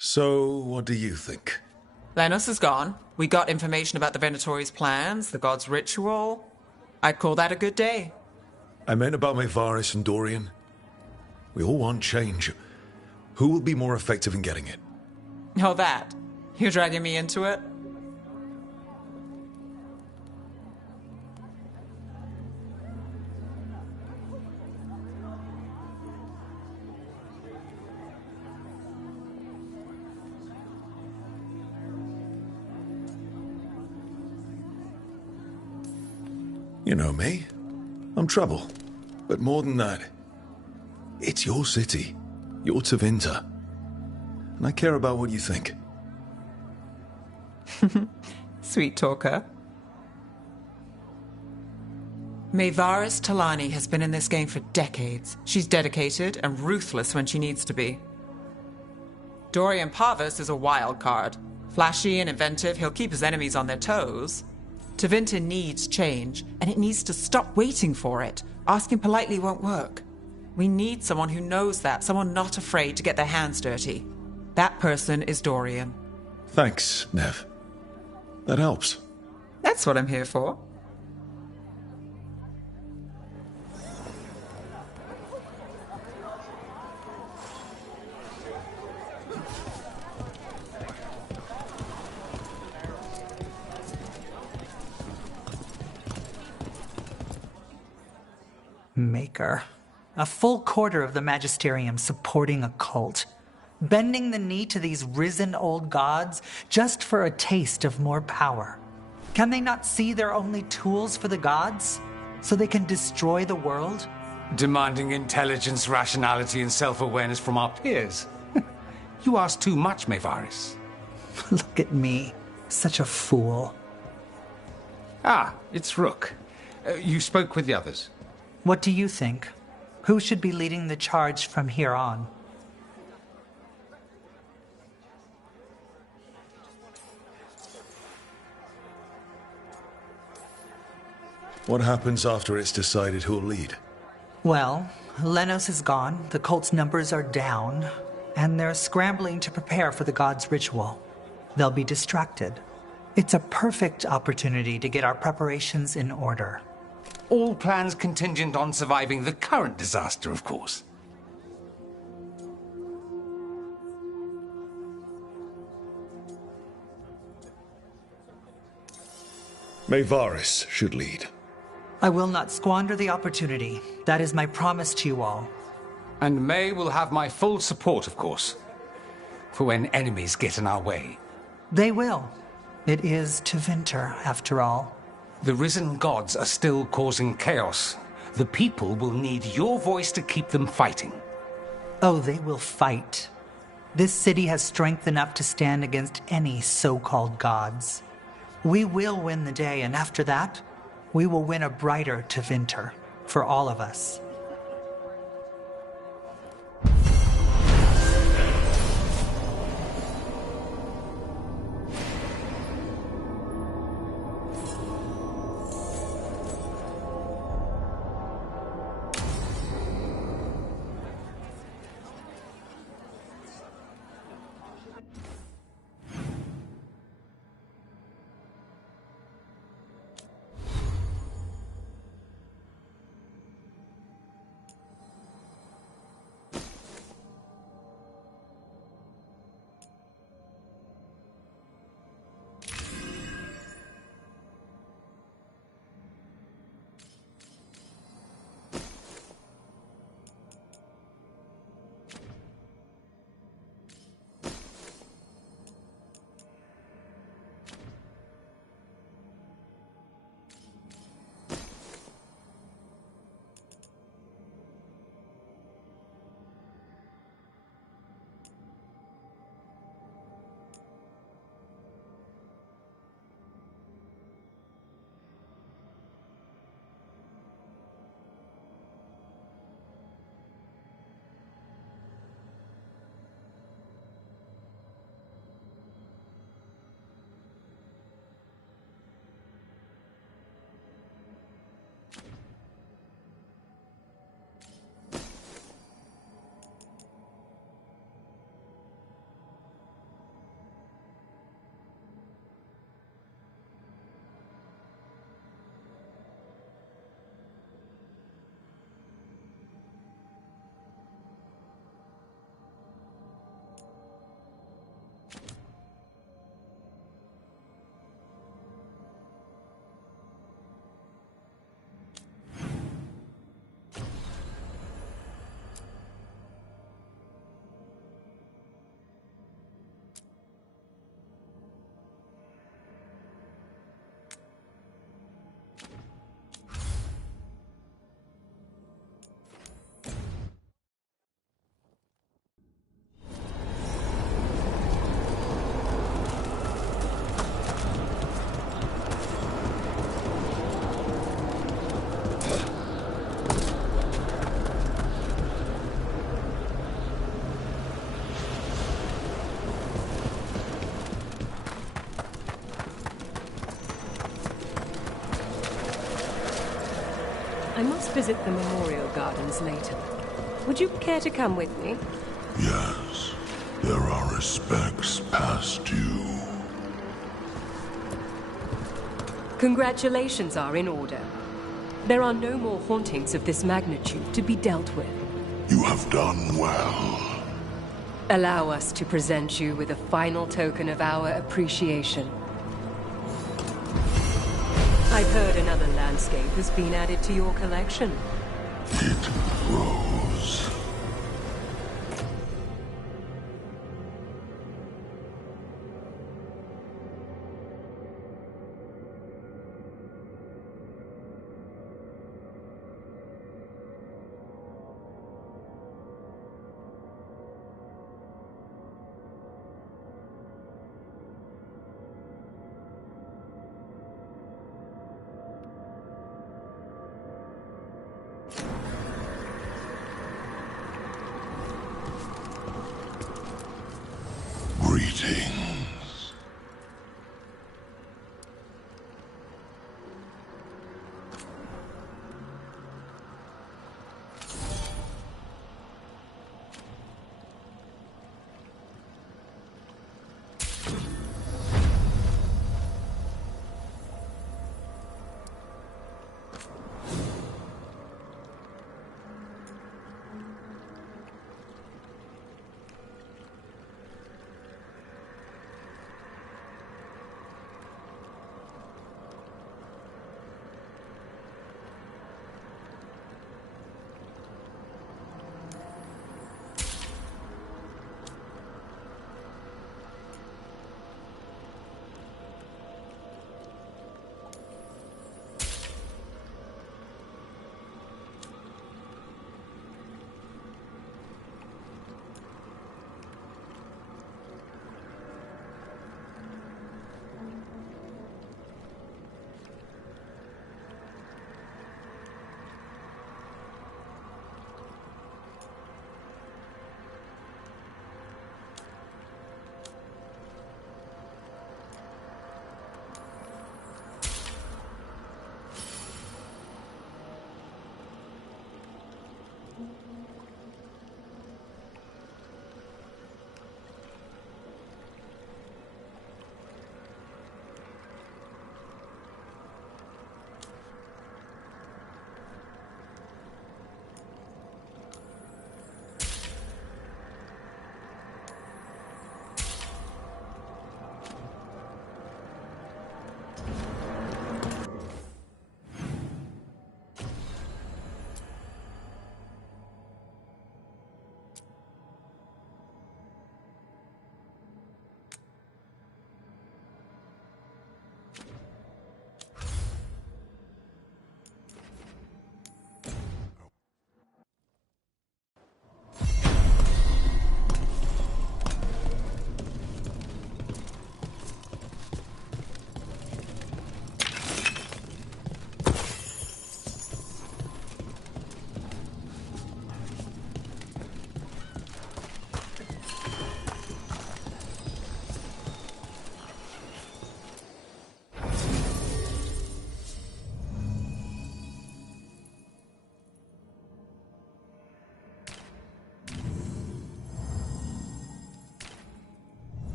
So, what do you think? Lenos is gone. We got information about the Venatori's plans, the god's ritual. I'd call that a good day. I meant about Maevaris and Dorian. We all want change. Who will be more effective in getting it? Oh, that. You're dragging me into it? You know me. I'm trouble. But more than that, it's your city. Your Tevinter. And I care about what you think. Sweet talker. Maevaris Talani has been in this game for decades. She's dedicated and ruthless when she needs to be. Dorian Parvis is a wild card. Flashy and inventive, he'll keep his enemies on their toes. Tevinter needs change, and it needs to stop waiting for it. Asking politely won't work. We need someone who knows that, someone not afraid to get their hands dirty. That person is Dorian. Thanks, Nev. That helps. That's what I'm here for. Maker. A full quarter of the Magisterium supporting a cult. Bending the knee to these risen old gods just for a taste of more power. Can they not see they're only tools for the gods? So they can destroy the world? Demanding intelligence, rationality, and self-awareness from our peers. You ask too much, Mayvaris. Look at me. Such a fool. Ah, it's Rook. You spoke with the others. What do you think? Who should be leading the charge from here on? What happens after it's decided who'll lead? Well, Lenos is gone, the cult's numbers are down, and they're scrambling to prepare for the god's ritual. They'll be distracted. It's a perfect opportunity to get our preparations in order. All plans contingent on surviving the current disaster, of course. Mayvaris should lead. I will not squander the opportunity. That is my promise to you all. And May will have my full support, of course, for when enemies get in our way. They will. It is Tevinter, after all. The risen gods are still causing chaos. The people will need your voice to keep them fighting. Oh, they will fight. This city has strength enough to stand against any so-called gods. We will win the day, and after that, we will win a brighter Tevinter for all of us. I must visit the memorial gardens later. Would you care to come with me? Yes, there are respects past due. Congratulations are in order. There are no more hauntings of this magnitude to be dealt with. You have done well. Allow us to present you with a final token of our appreciation. I've heard another landscape has been added to your collection. It grows. Greetings.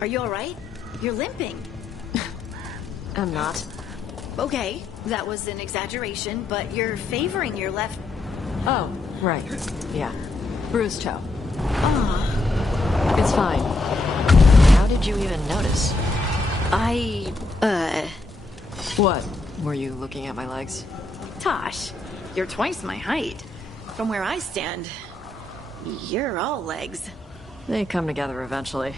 Are you alright? You're limping. I'm not. Okay, that was an exaggeration, but you're favoring your left... Oh, right. Yeah. Bruised toe. Aw. It's fine. How did you even notice? What? Were you looking at my legs? Tosh, you're twice my height. From where I stand, you're all legs. They come together eventually.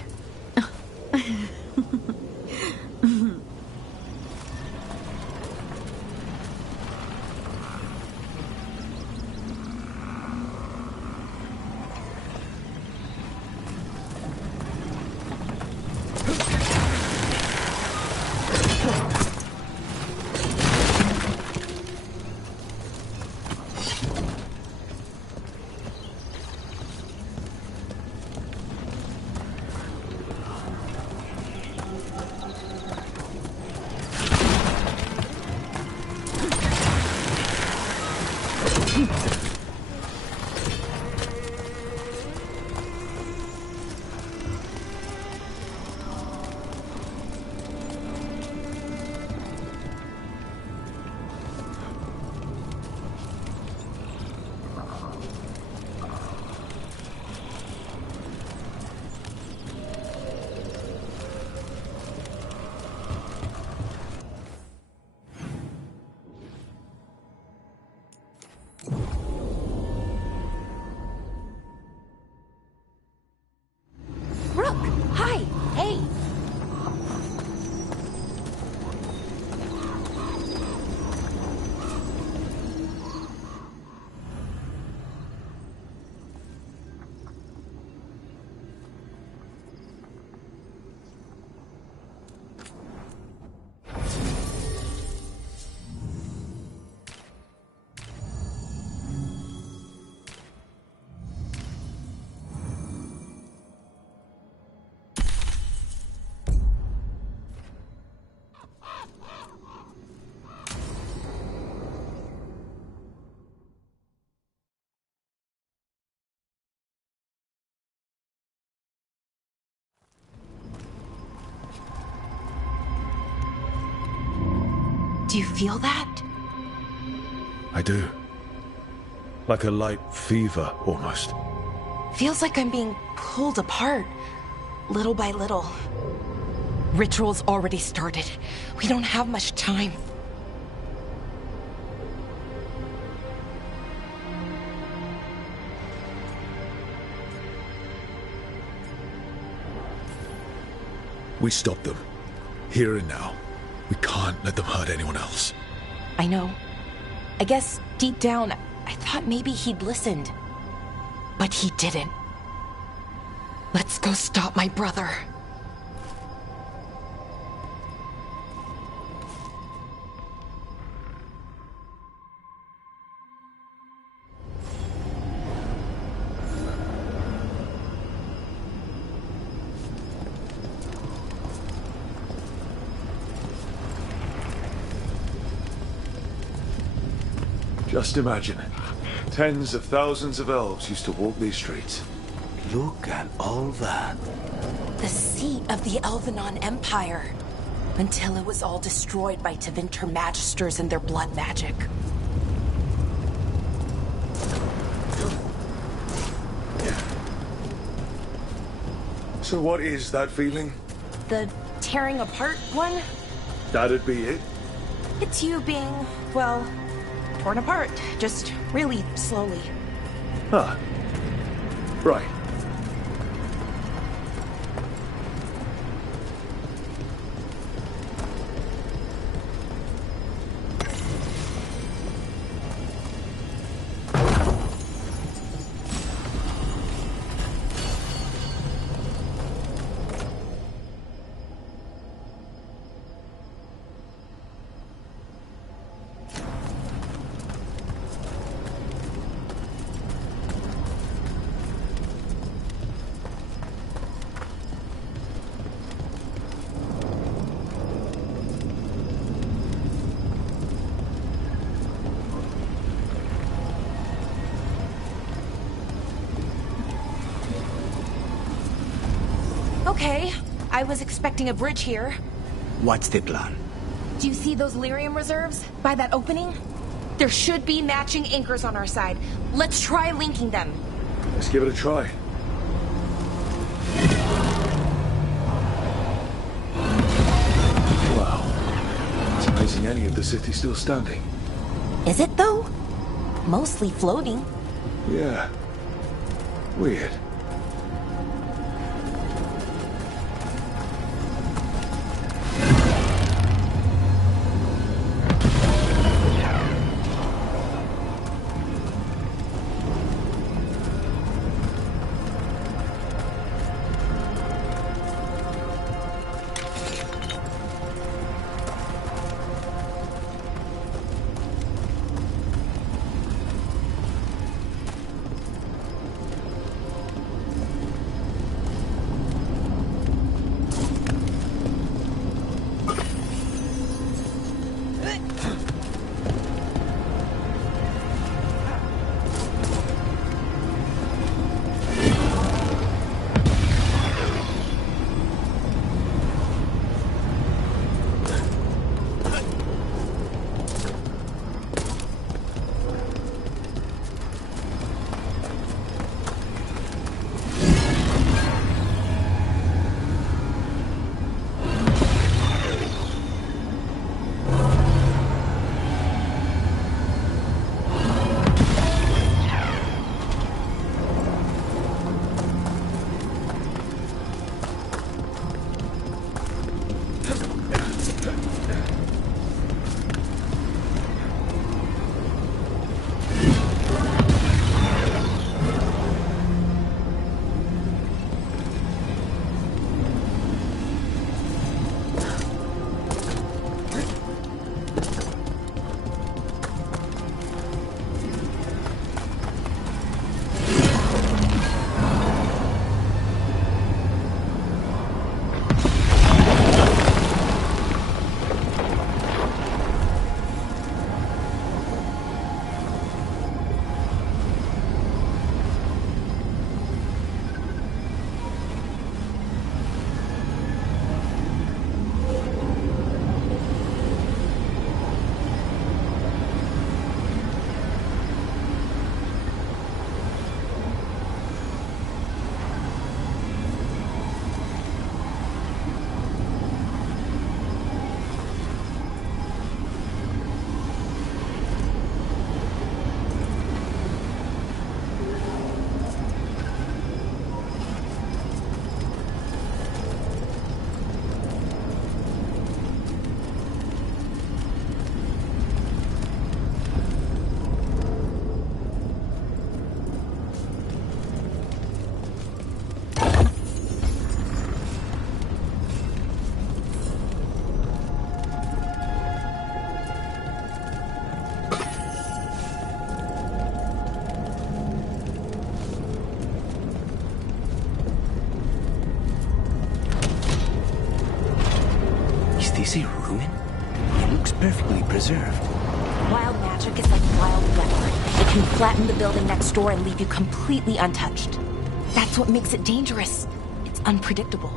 Do you feel that? I do. Like a light fever, almost. Feels like I'm being pulled apart, little by little. Ritual's already started. We don't have much time. We stop them. Here and now. We can't let them hurt anyone else. I know. I guess deep down, I thought maybe he'd listened. But he didn't. Let's go stop my brother. Just imagine. Tens of thousands of elves used to walk these streets. Look at all that. The seat of the Elvenon Empire. Until it was all destroyed by Tevinter Magisters and their blood magic. So what is that feeling? The tearing apart one? That'd be it? It's you being, well, torn apart. Just really slowly. Huh. Right. Okay, I was expecting a bridge here. What's the plan? Do you see those lyrium reserves by that opening? There should be matching anchors on our side. Let's try linking them. Let's give it a try. Wow. It's amazing any of the city's still standing. Is it, though? Mostly floating. Yeah. Weird. Is this a ruin? It looks perfectly preserved. Wild magic is like wild weather. It can flatten the building next door and leave you completely untouched. That's what makes it dangerous. It's unpredictable.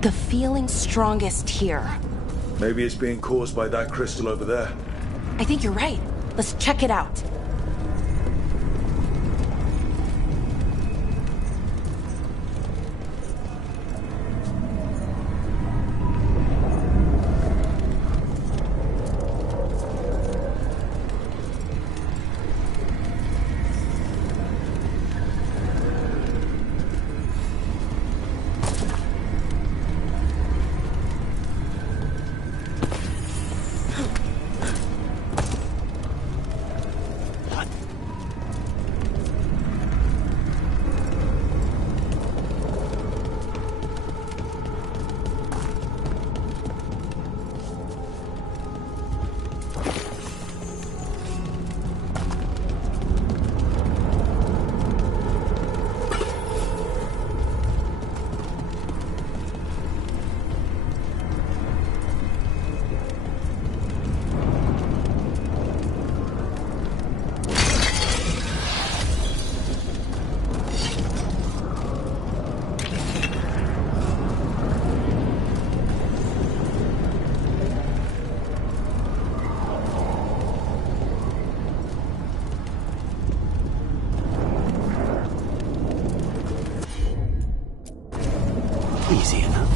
The feeling's strongest here. Maybe it's being caused by that crystal over there. I think you're right. Let's check it out. Easy enough.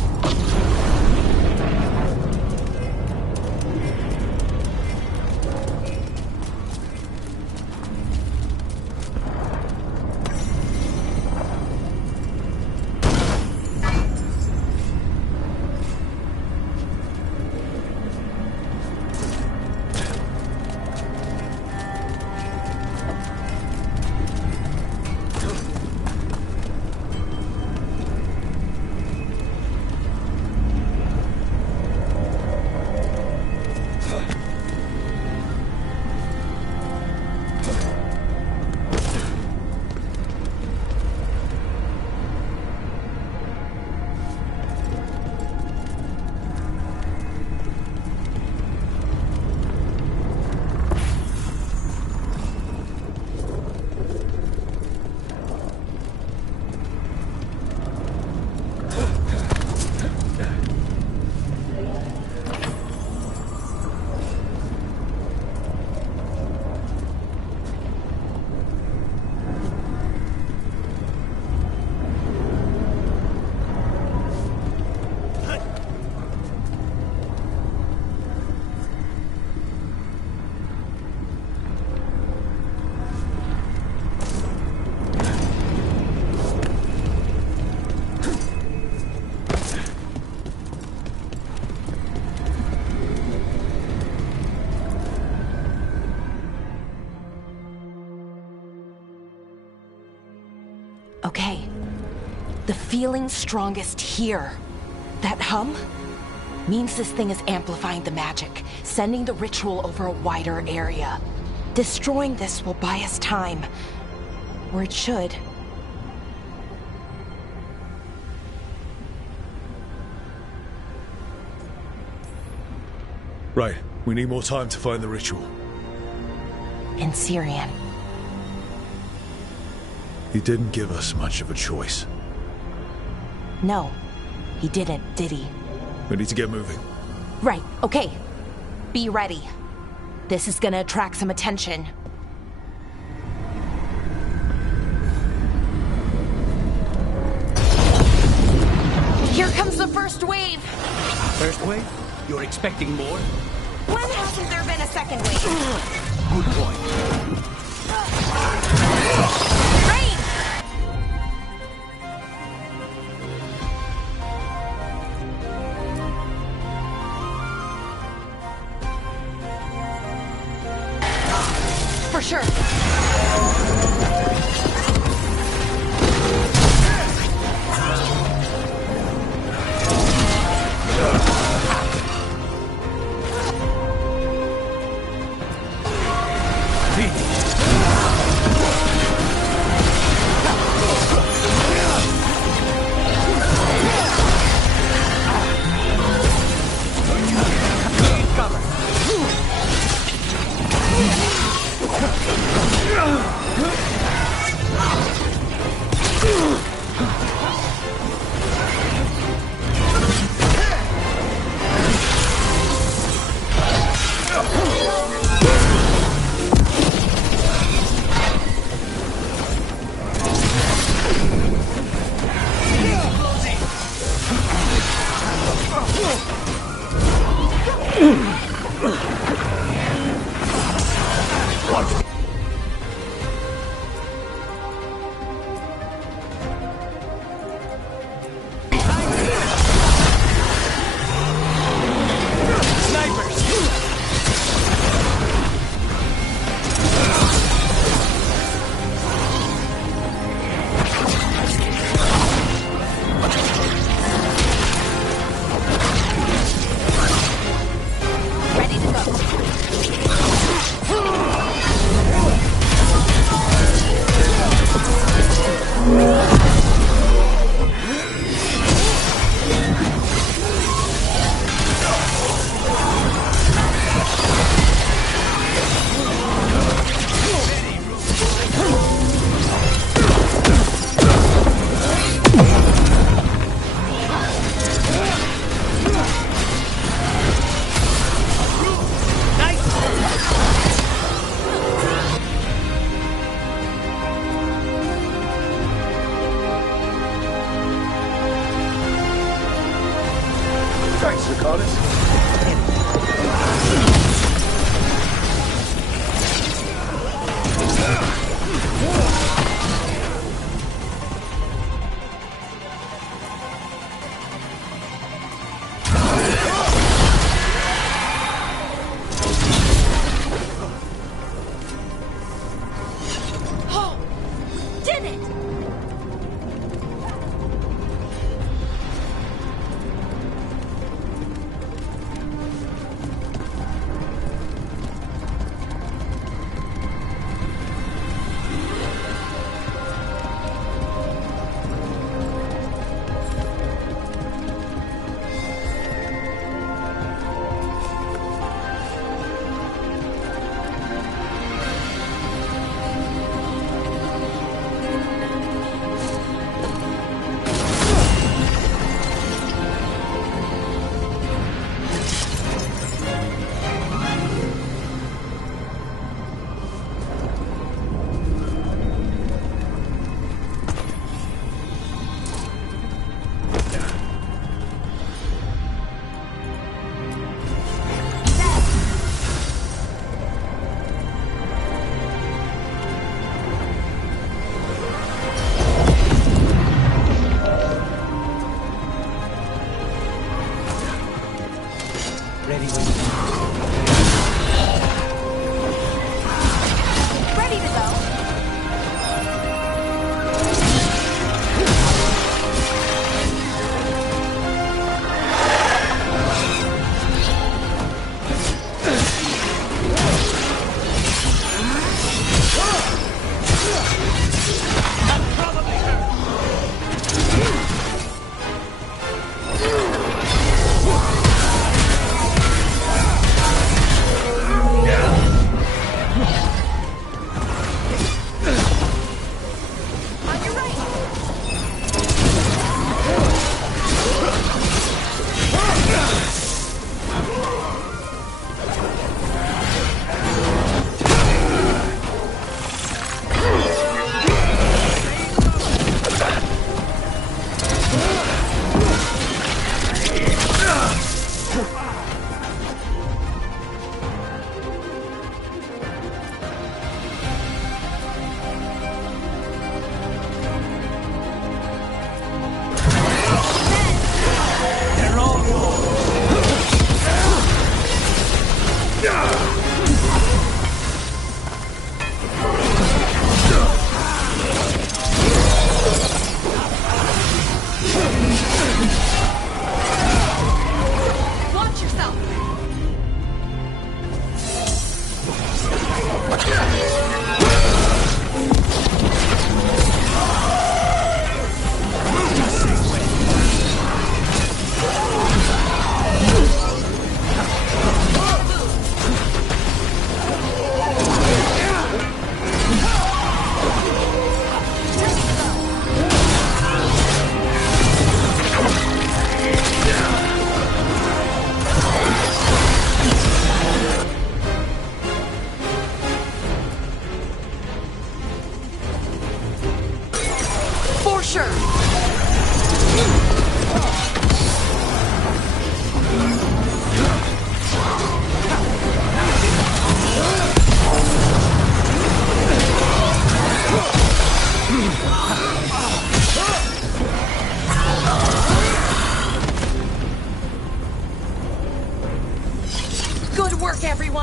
Okay. The feeling's strongest here. That hum means this thing is amplifying the magic, sending the ritual over a wider area. Destroying this will buy us time. Or it should. Right. We need more time to find the ritual. In Syrian. He didn't give us much of a choice. No, he didn't, did he? We need to get moving. Right, okay. Be ready. This is gonna attract some attention. Here comes the first wave! First wave? You're expecting more? When hasn't there been a second wave? Good point. Rain! For sure.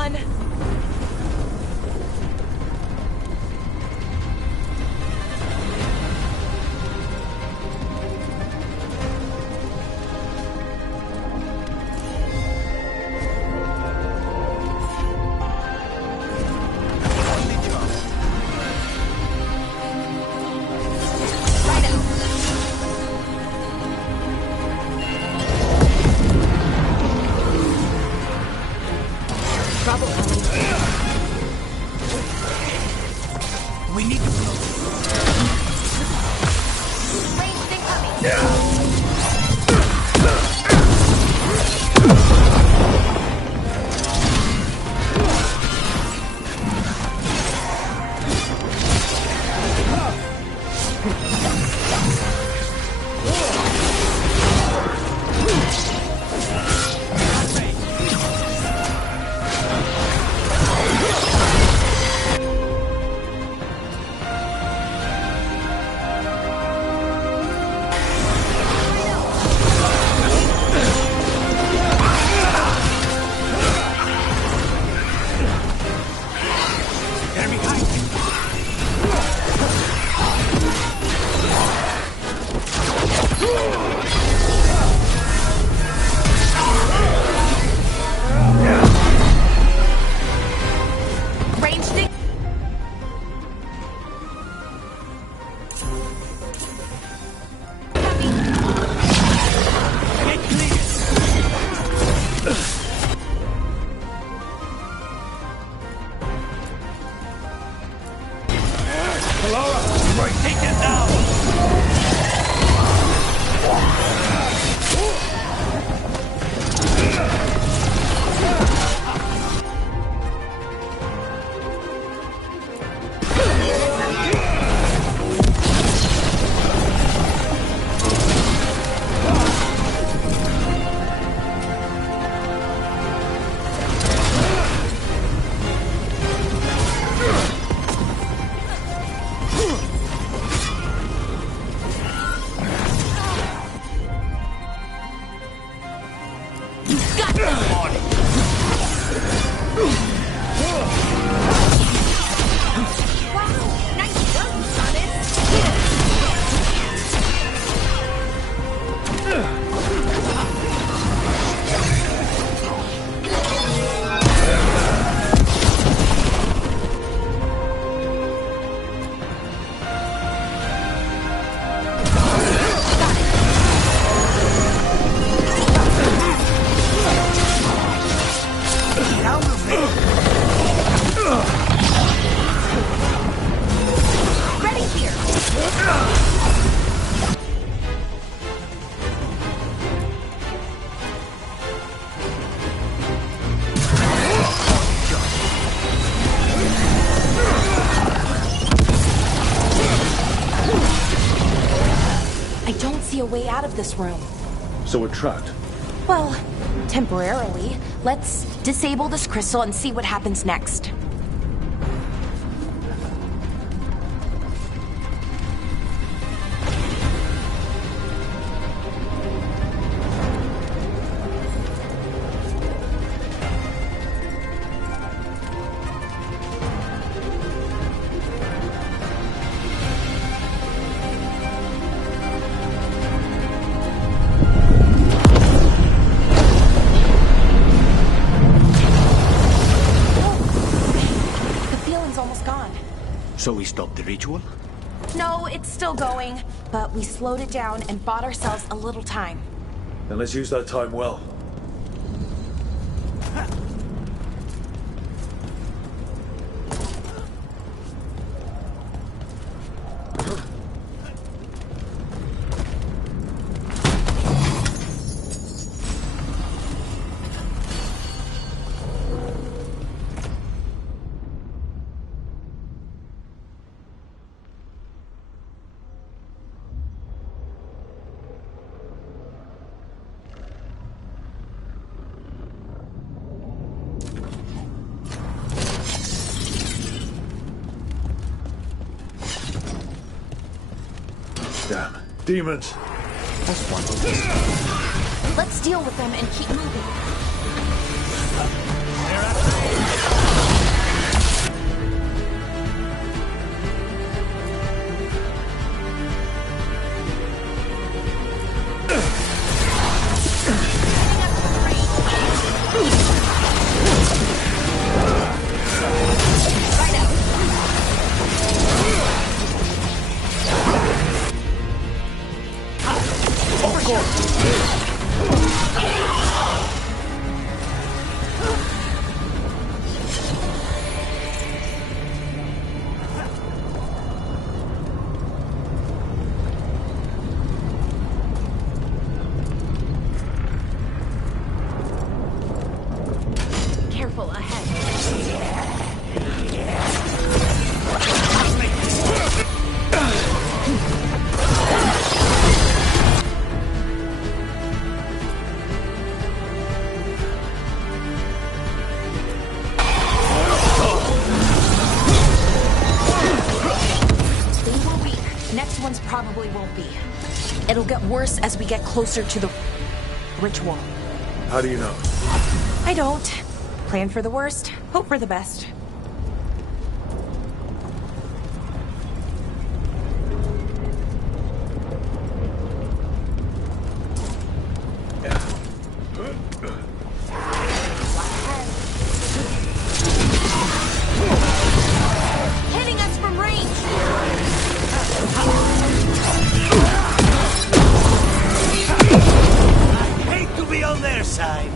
on! We need to blow. Ranged incoming! A way out of this room. So we're trapped? Well, temporarily. Let's disable this crystal and see what happens next. So we stopped the ritual? No, it's still going, but we slowed it down and bought ourselves a little time. Then let's use that time well. Damn. Demons. That's one. Let's deal with them and keep moving. Careful ahead. They were weak. Next ones probably won't be. It'll get worse as we get closer to the ritual. How do you know? I don't. Plan for the worst, hope for the best. Hitting us from range! I hate to be on their side.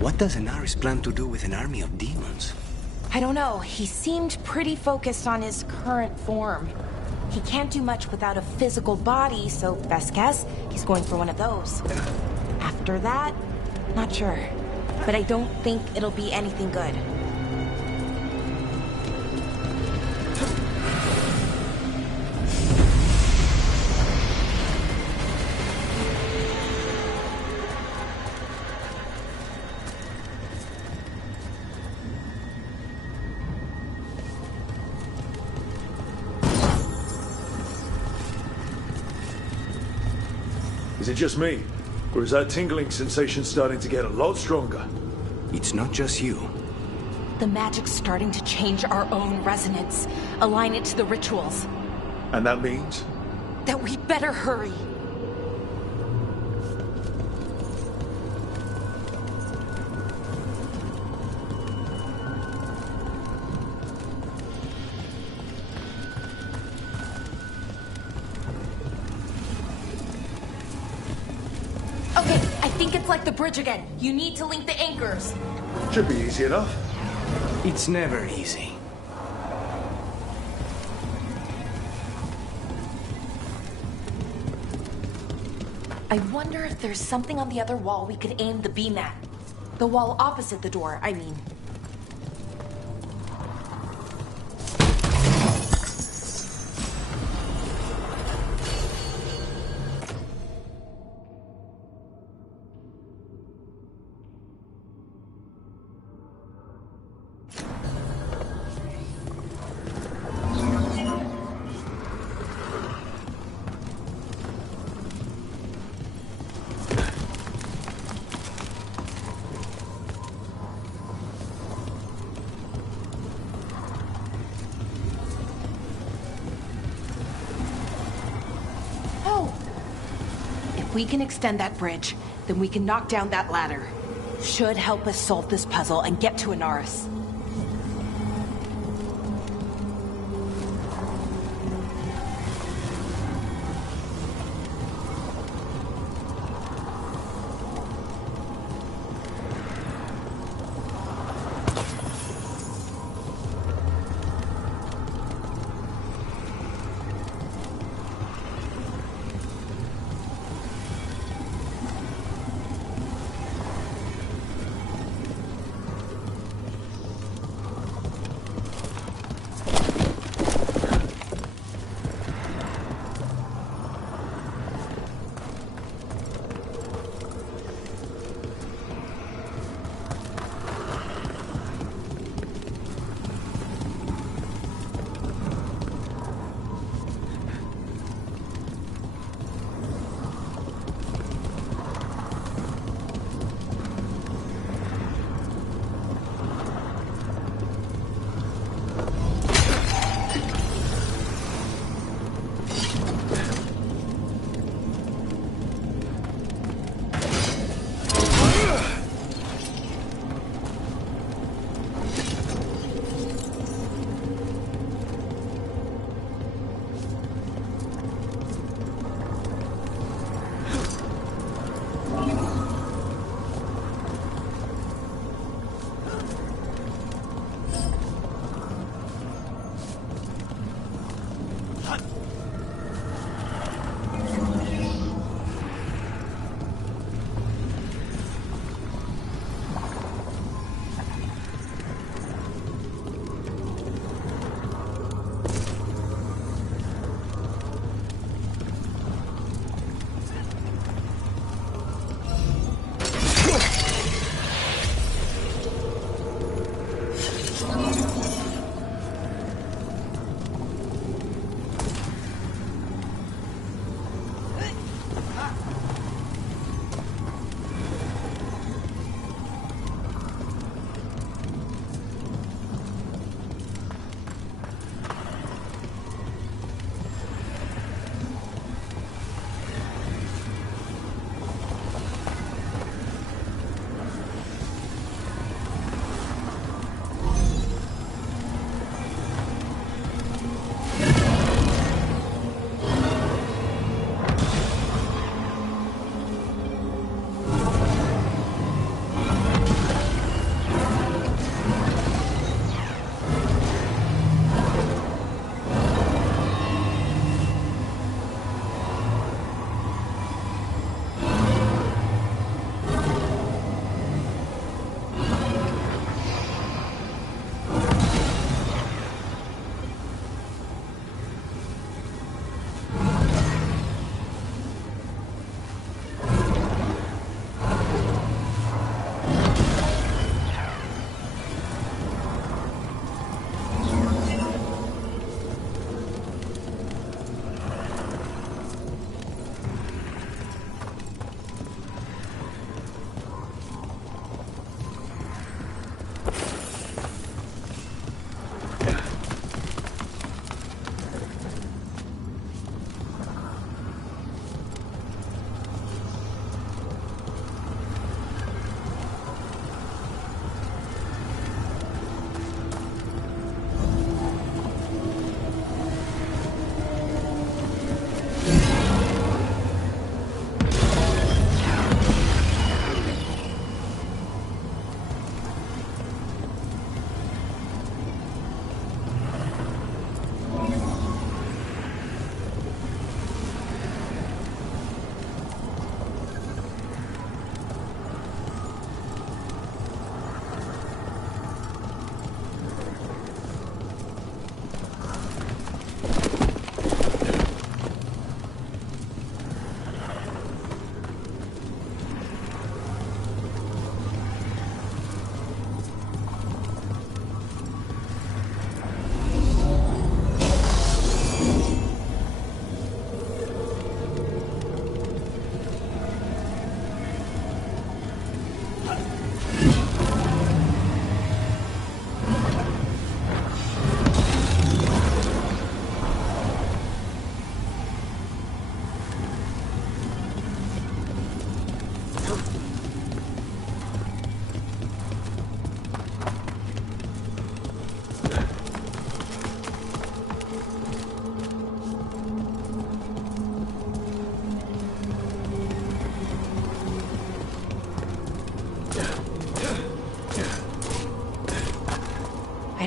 What does Enaris plan to do with an army of demons? I don't know. He seemed pretty focused on his current form. He can't do much without a physical body, so best guess, he's going for one of those. After that, not sure. But I don't think it'll be anything good. Is it just me? Or is that tingling sensation starting to get a lot stronger? It's not just you. The magic's starting to change our own resonance, align it to the rituals. And that means? That we better hurry. Okay, I think it's like the bridge again. You need to link the anchors. Should be easy enough. It's never easy. I wonder if there's something on the other wall we could aim the beam at. The wall opposite the door, I mean. If we can extend that bridge, then we can knock down that ladder. Should help us solve this puzzle and get to Enaris.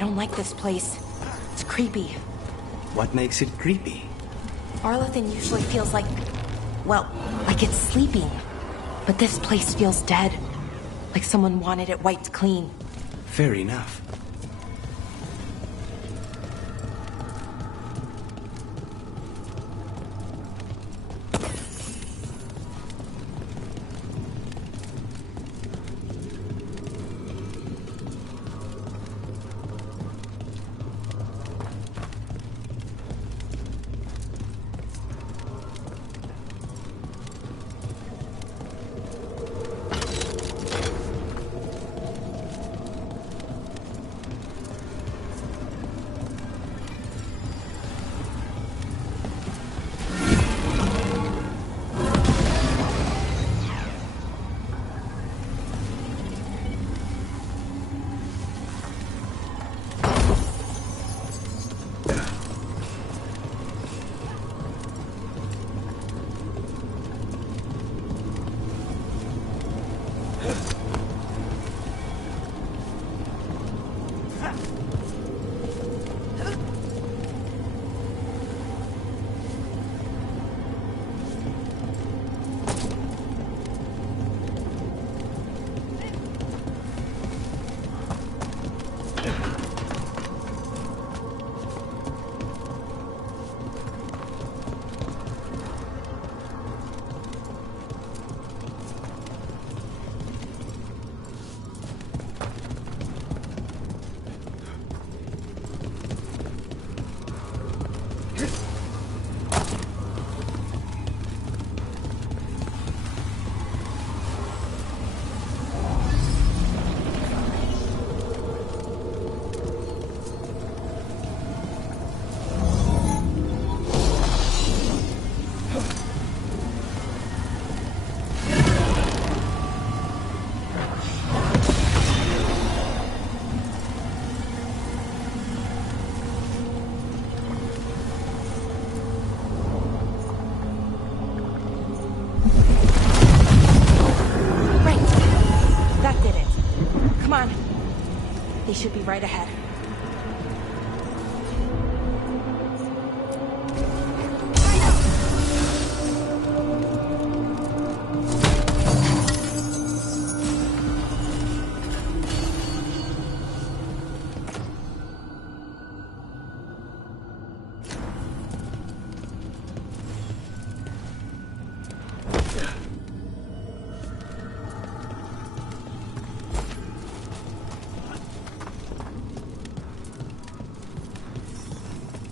don't like this place. It's creepy. What makes it creepy? Arlathan usually feels like, well, like it's sleeping. But this place feels dead. Like someone wanted it wiped clean. Fair enough. They should be right ahead.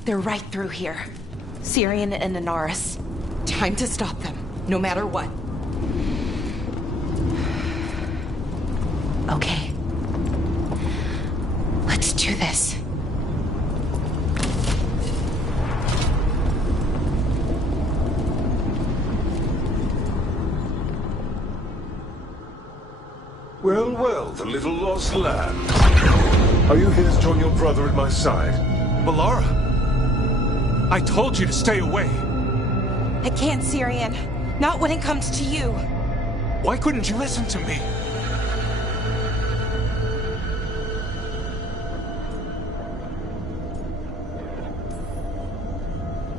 They're right through here. Syrian and Inaris. Time to stop them, no matter what. Okay. Let's do this. Well, well, the little lost lamb. Are you here to join your brother at my side? Bellara! I told you to stay away. I can't, Syrian. Not when it comes to you. Why couldn't you listen to me?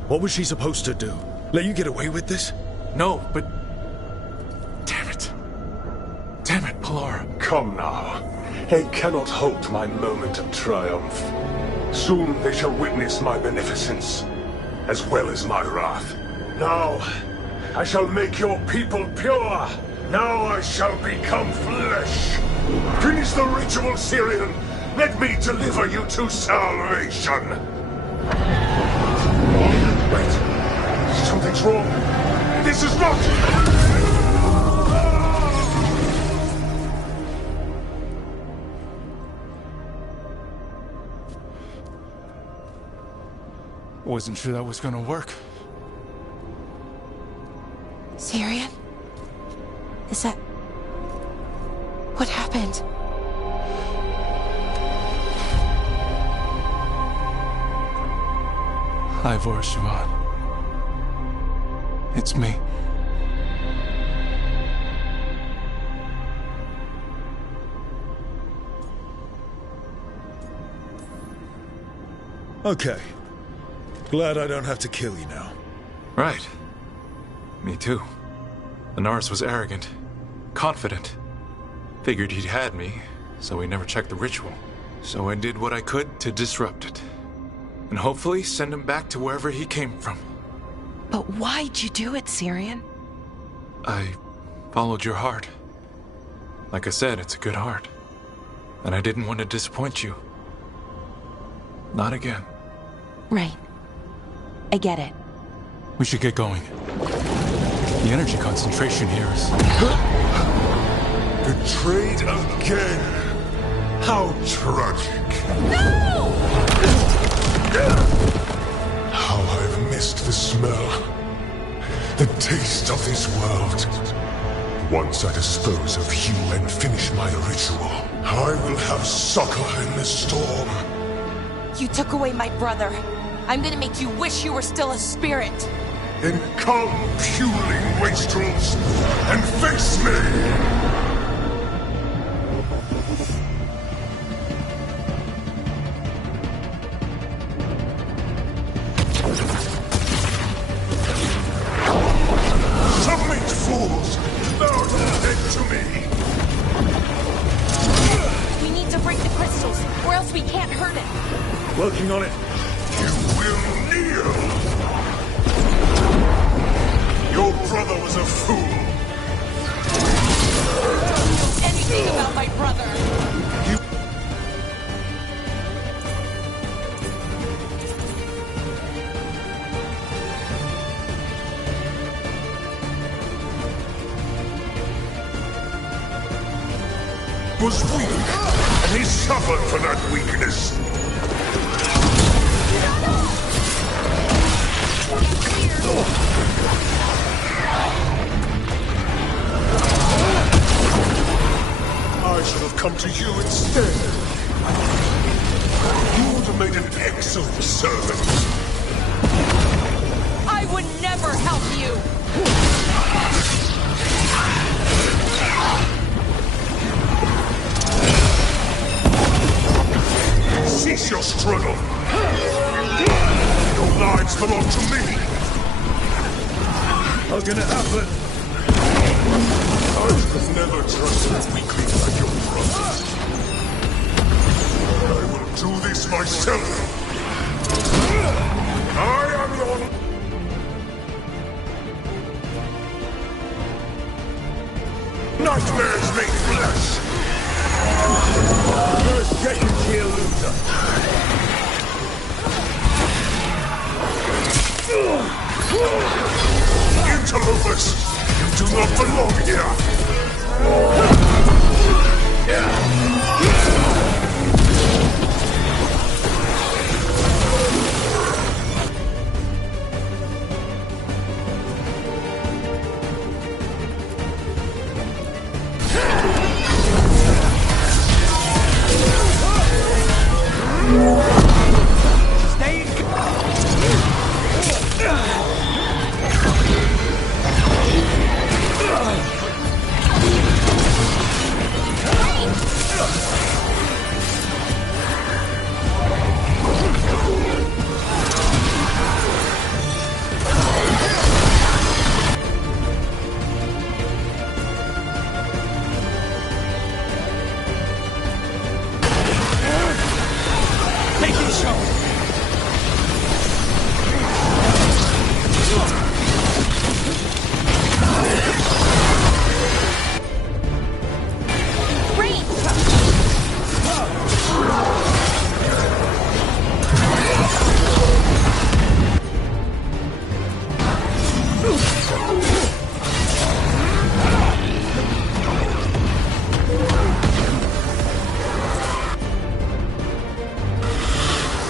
What was she supposed to do? Let you get away with this? No, but... Damn it. Damn it, Bellara. Come now. They cannot halt my moment of triumph. Soon they shall witness my beneficence, as well as my wrath. Now, I shall make your people pure. Now I shall become flesh. Finish the ritual, Syrian. Let me deliver you to salvation. Wait. Something's wrong. This is not... Wasn't sure that was gonna work. Syrian? Is that... what happened? Ivor Siobhan. It's me. Okay. Glad I don't have to kill you now. Right. Me too. Anaris was arrogant, confident. Figured he'd had me, so he never checked the ritual. So I did what I could to disrupt it. And hopefully send him back to wherever he came from. But why'd you do it, Syrian? I followed your heart. Like I said, it's a good heart. And I didn't want to disappoint you. Not again. Right. I get it. We should get going. The energy concentration here is... Betrayed again! How tragic. No! How I've missed the smell. The taste of this world. Once I dispose of you and finish my ritual, I will have succor in the storm. You took away my brother. I'm gonna make you wish you were still a spirit. Then come, puling wastrels, and face me! Submit, fools! Bow your head to me! We need to break the crystals, or else we can't hurt it. Working on it. You will kneel! Your brother was a fool! Anything about my brother! Was weak, and he suffered for that weakness. I should have come to you instead. You would have made an excellent servant. I would never help you! Cease your struggle! Your lives belong to me! How's gonna happen? I could never trust a weakling like your brother. I will do this myself! I am your... Nightmares made flesh! First get your gear, loser. Interlopers! You do not belong here!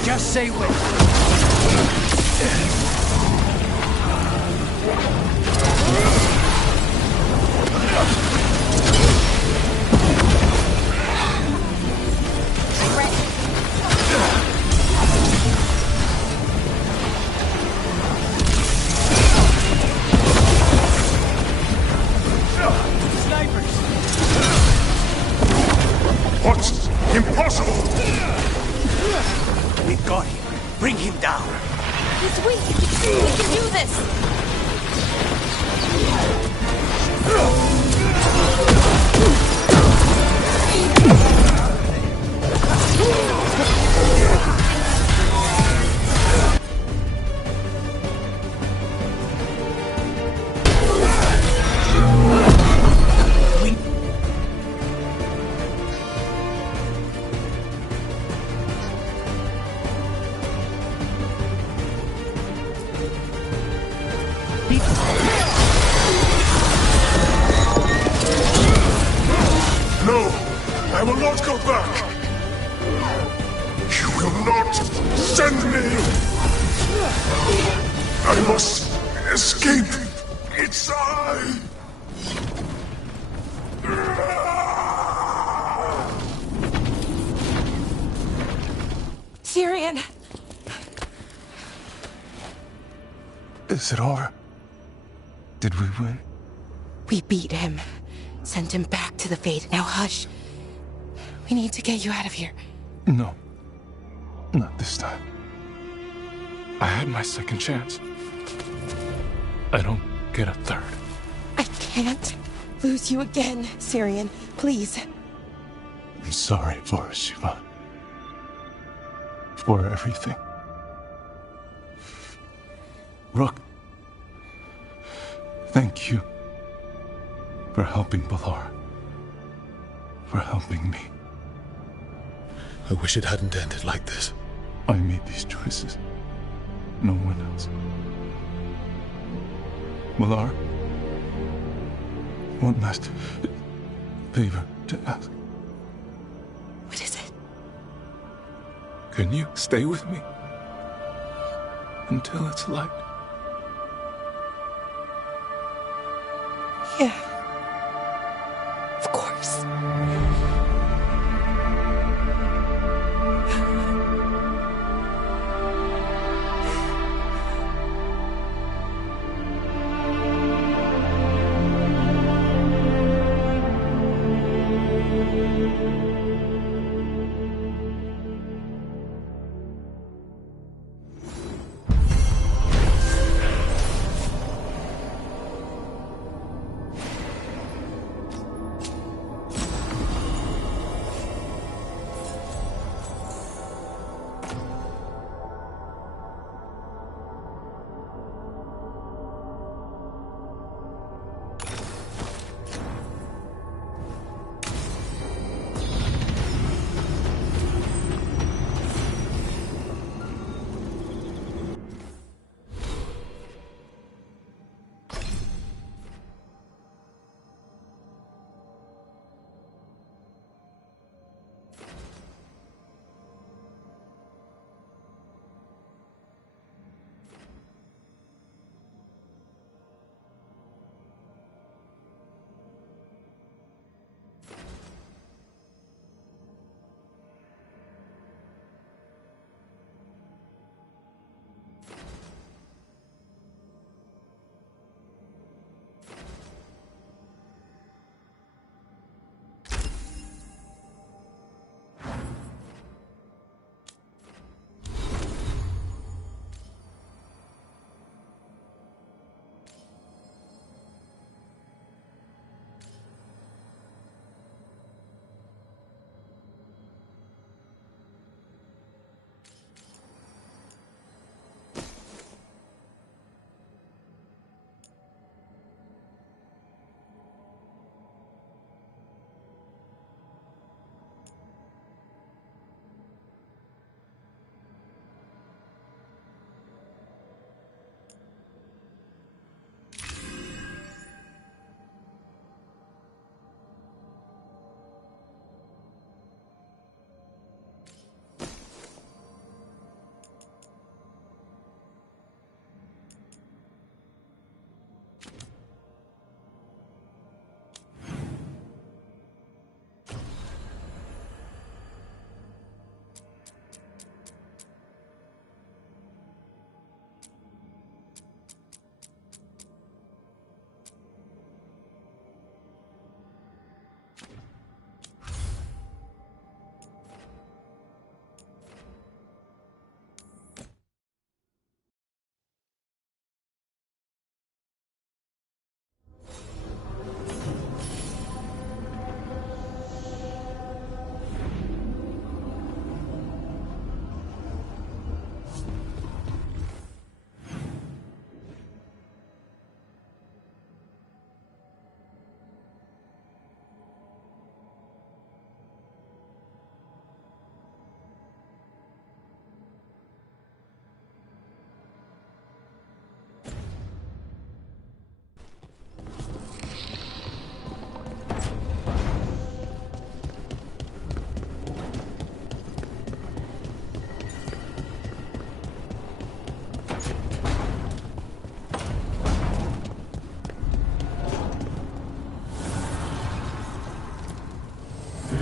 Just say when. What? Impossible! We've got him. Bring him down. He's weak. We can do this. No! I will not go back! You will not send me! I must escape! It's I! Syrian! Is it over? Did we win? We beat him. Sent him back to the Fade. Now hush. We need to get you out of here. No. Not this time. I had my second chance. I don't get a third. I can't lose you again, Syrian. Please. I'm sorry for Siobhan. For everything. Rook. Thank you. For helping Balar. For helping me. I wish it hadn't ended like this. I made these choices. No one else. Balar. One last favor to ask. What is it? Can you stay with me? Until it's light? Yeah. Of course.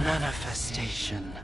manifestation.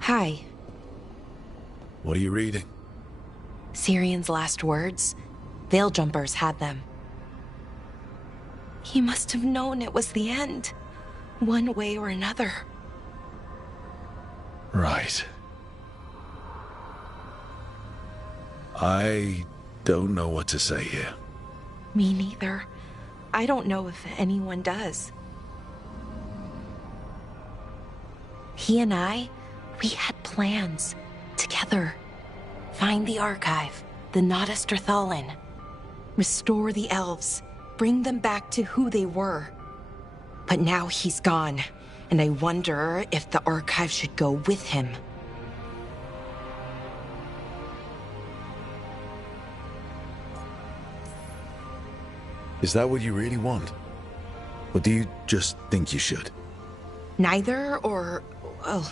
Hi. What are you reading? Syrion's last words. Veil Jumpers had them. He must have known it was the end, one way or another. Right. I don't know what to say here. Me neither. I don't know if anyone does. He and I, we had plans. Together. Find the archive, the Nodaster Thalin. Restore the elves. Bring them back to who they were. But now he's gone, and I wonder if the archive should go with him. Is that what you really want? Or do you just think you should? Neither, or, well,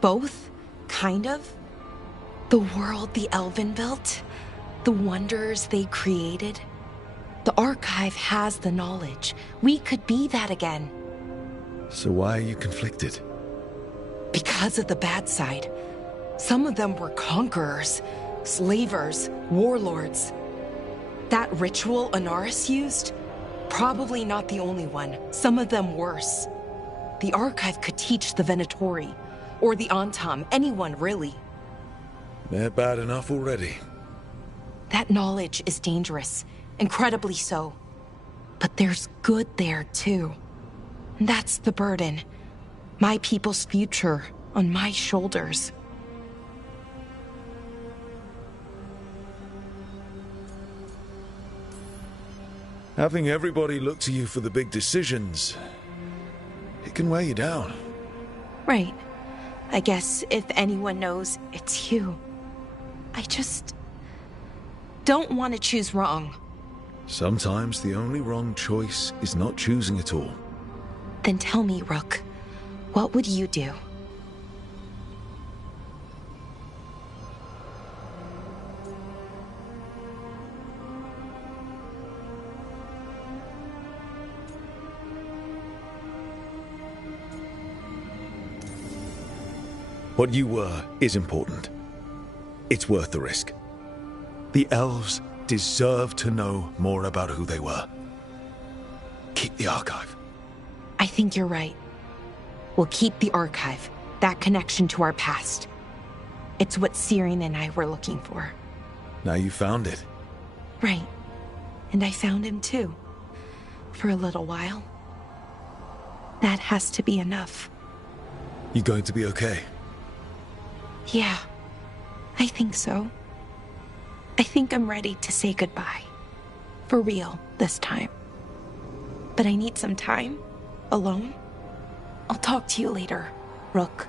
both, kind of. The world the Elven built, the wonders they created. The archive has the knowledge. We could be that again. So why are you conflicted? Because of the bad side. Some of them were conquerors, slavers, warlords. That ritual Anaris used? Probably not the only one. Some of them worse. The archive could teach the Venatori, or the Antam, anyone really. They're bad enough already. That knowledge is dangerous, incredibly so. But there's good there too. And that's the burden. My people's future on my shoulders. Having everybody look to you for the big decisions, it can weigh you down. Right. I guess if anyone knows, it's you. I just don't want to choose wrong. Sometimes the only wrong choice is not choosing at all. Then tell me, Rook, what would you do? What you were is important. It's worth the risk. The elves deserve to know more about who they were. Keep the archive. I think you're right. We'll keep the archive, that connection to our past. It's what Syrian and I were looking for. Now you found it. Right. And I found him too. For a little while. That has to be enough. You going to be okay? Yeah, I think so. I think I'm ready to say goodbye. For real, this time. But I need some time, alone. I'll talk to you later, Rook.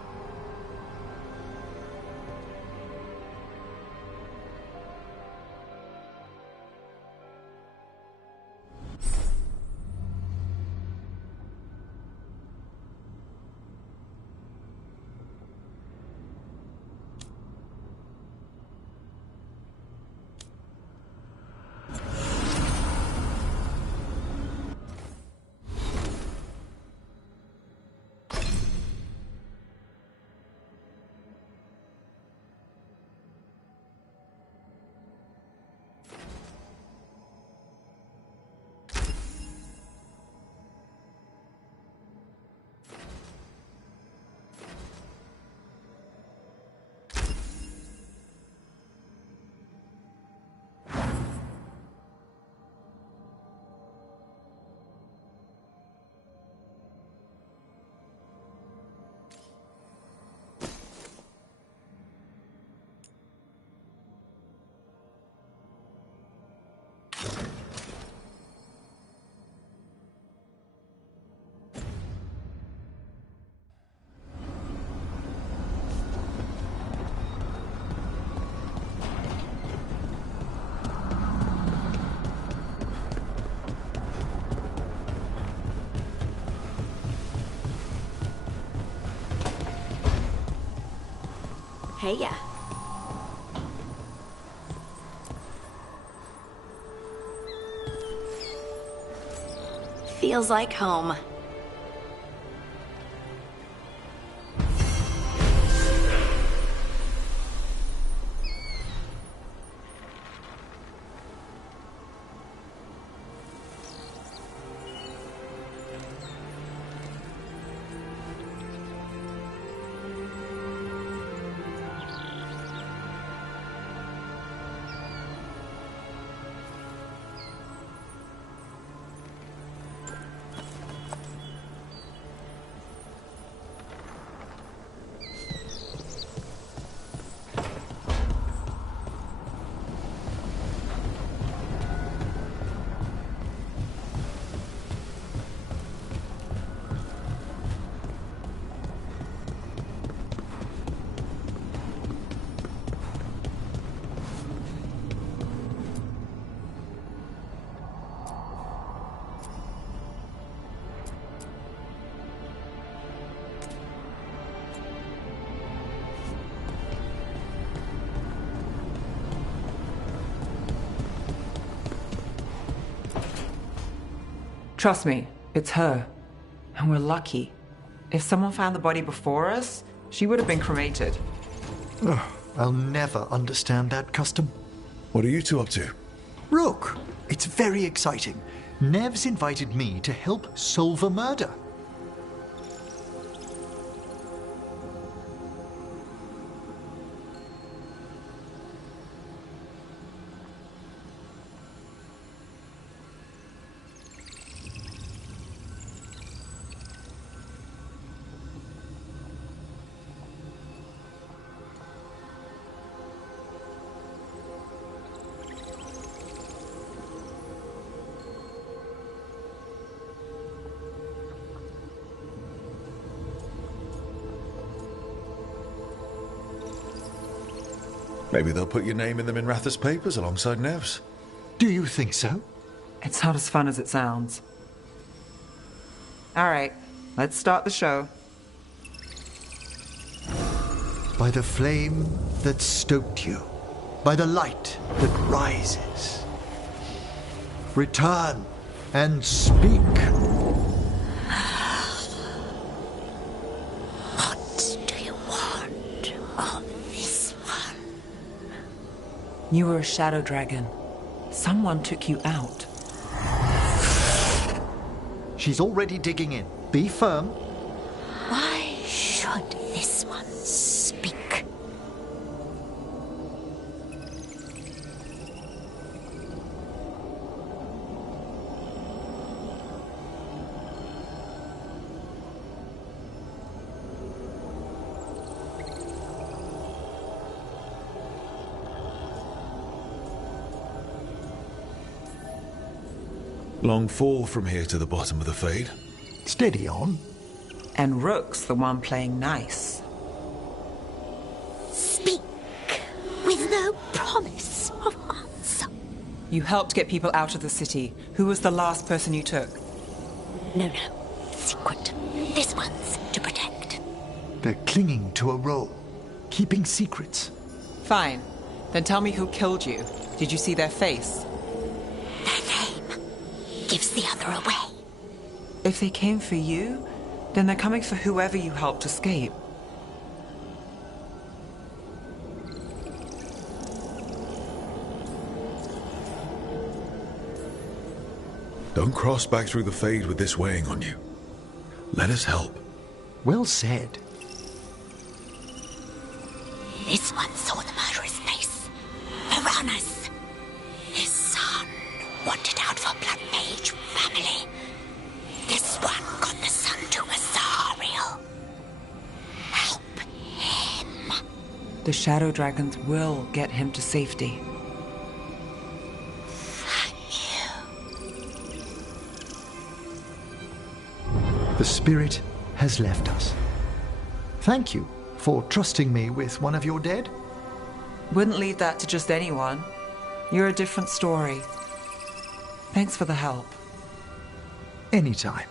Hey, ya. Feels like home. Trust me, it's her. And we're lucky. If someone found the body before us, she would have been cremated. Ugh, I'll never understand that custom. What are you two up to? Rook, it's very exciting. Nev's invited me to help solve a murder. Maybe they'll put your name in the Minrathous papers alongside Nev's. Do you think so? It's not as fun as it sounds. All right, let's start the show. By the flame that stoked you, by the light that rises. Return and speak. What do you want of this one? You were a shadow dragon. Someone took you out. She's already digging in. Be firm. Why should this one speak? Long fall from here to the bottom of the Fade. Steady on. And Rook's the one playing nice. Speak with no promise of answer. You helped get people out of the city. Who was the last person you took? No. Secret. This one's to protect. They're clinging to a role, keeping secrets. Fine. Then tell me who killed you. Did you see their face? Gives the other away. If they came for you, then they're coming for whoever you helped escape. Don't cross back through the Fade with this weighing on you. Let us help. Well said. This one saw the murderer's face. Piranhas. His son wanted out for Blood Mage family. This one got the son to Azariel. Help him. The shadow dragons will get him to safety. The spirit has left us. Thank you for trusting me with one of your dead. Wouldn't leave that to just anyone. You're a different story. Thanks for the help. Anytime.